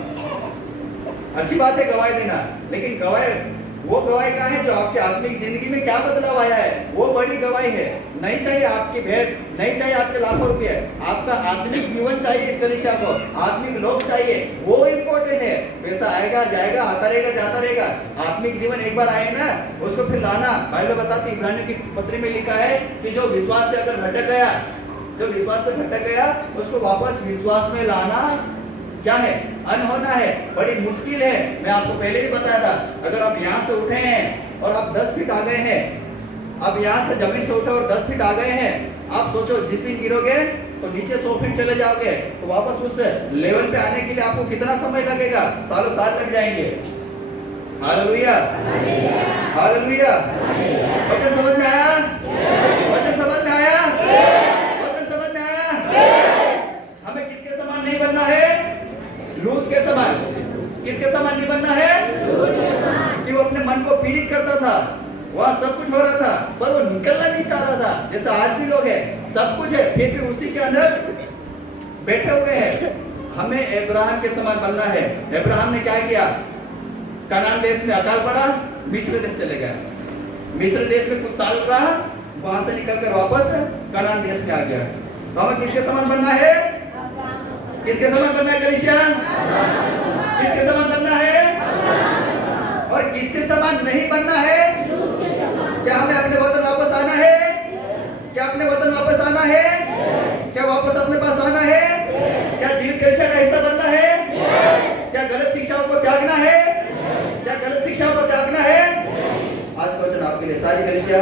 अच्छी बात है गवाही देना, लेकिन गवाही वो गवाही का है जो आपकी आत्मिक जिंदगी में क्या बदलाव आया है, वो बड़ी गवाही है। नहीं चाहिए आपकी भेंट, नहीं चाहिए आपके लाखों रुपए, आपका आत्मिक जीवन चाहिए। इस कलीसिया को आत्मिक लोग चाहिए, वो इम्पोर्टेंट है। पैसा आएगा जाएगा, आता रहेगा जाता रहेगा। आत्मिक जीवन एक बार आए ना, उसको फिर लाना। बाइबल बताती, इब्रानियों की पत्री में लिखा है कि जो विश्वास से अगर भटक गया, जो विश्वास से भटक गया, उसको वापस विश्वास में लाना क्या है? अनहोना है, बड़ी मुश्किल है। मैं आपको पहले भी बताया था, अगर आप यहाँ से उठे हैं और आप 10 फीट आ गए हैं, आप यहाँ से जमीन से उठे और 10 फीट आ गए हैं, आप सोचो जिस दिन गिरोगे तो नीचे 100 फीट चले जाओगे, तो वापस उस लेवल पे आने के लिए आपको कितना समय लगेगा? सालों साल लग जाएंगे। Hallelujah, hallelujah. वचन समझ में आया? वचन समझ में आया? वचन समझ में आया? हमें किसके समान नहीं बनना था, पर वो निकलना नहीं चाह रहा था। जैसा आज भी लोग हैं, सब कुछ है, फिर भी उसी के अंदर बैठे हुए हैं। हमें अब्राहम के समान बनना है। अब्राहम ने क्या किया? कनान देश में अकाल पड़ा, मिस्र देश चले गया। मिस्र देश में कुछ साल रहा, वहां से निकलकर वापस कनान देश में आ गया। तो हमें किसके समान बनना है? किसके समान बनना है कलीसिया? किसके समान बनना है? और किसके समान नहीं बनना है? क्या हमें अपने वतन वापस आना है? क्या अपने वतन वापस आना है? क्या वापस अपने पास आना है? क्या जीवित कलीसिया का हिस्सा बनना है? क्या गलत शिक्षाओं को त्यागना है? क्या गलत शिक्षाओं को त्यागना है? आज का वचन आपके लिए सारी कलीसिया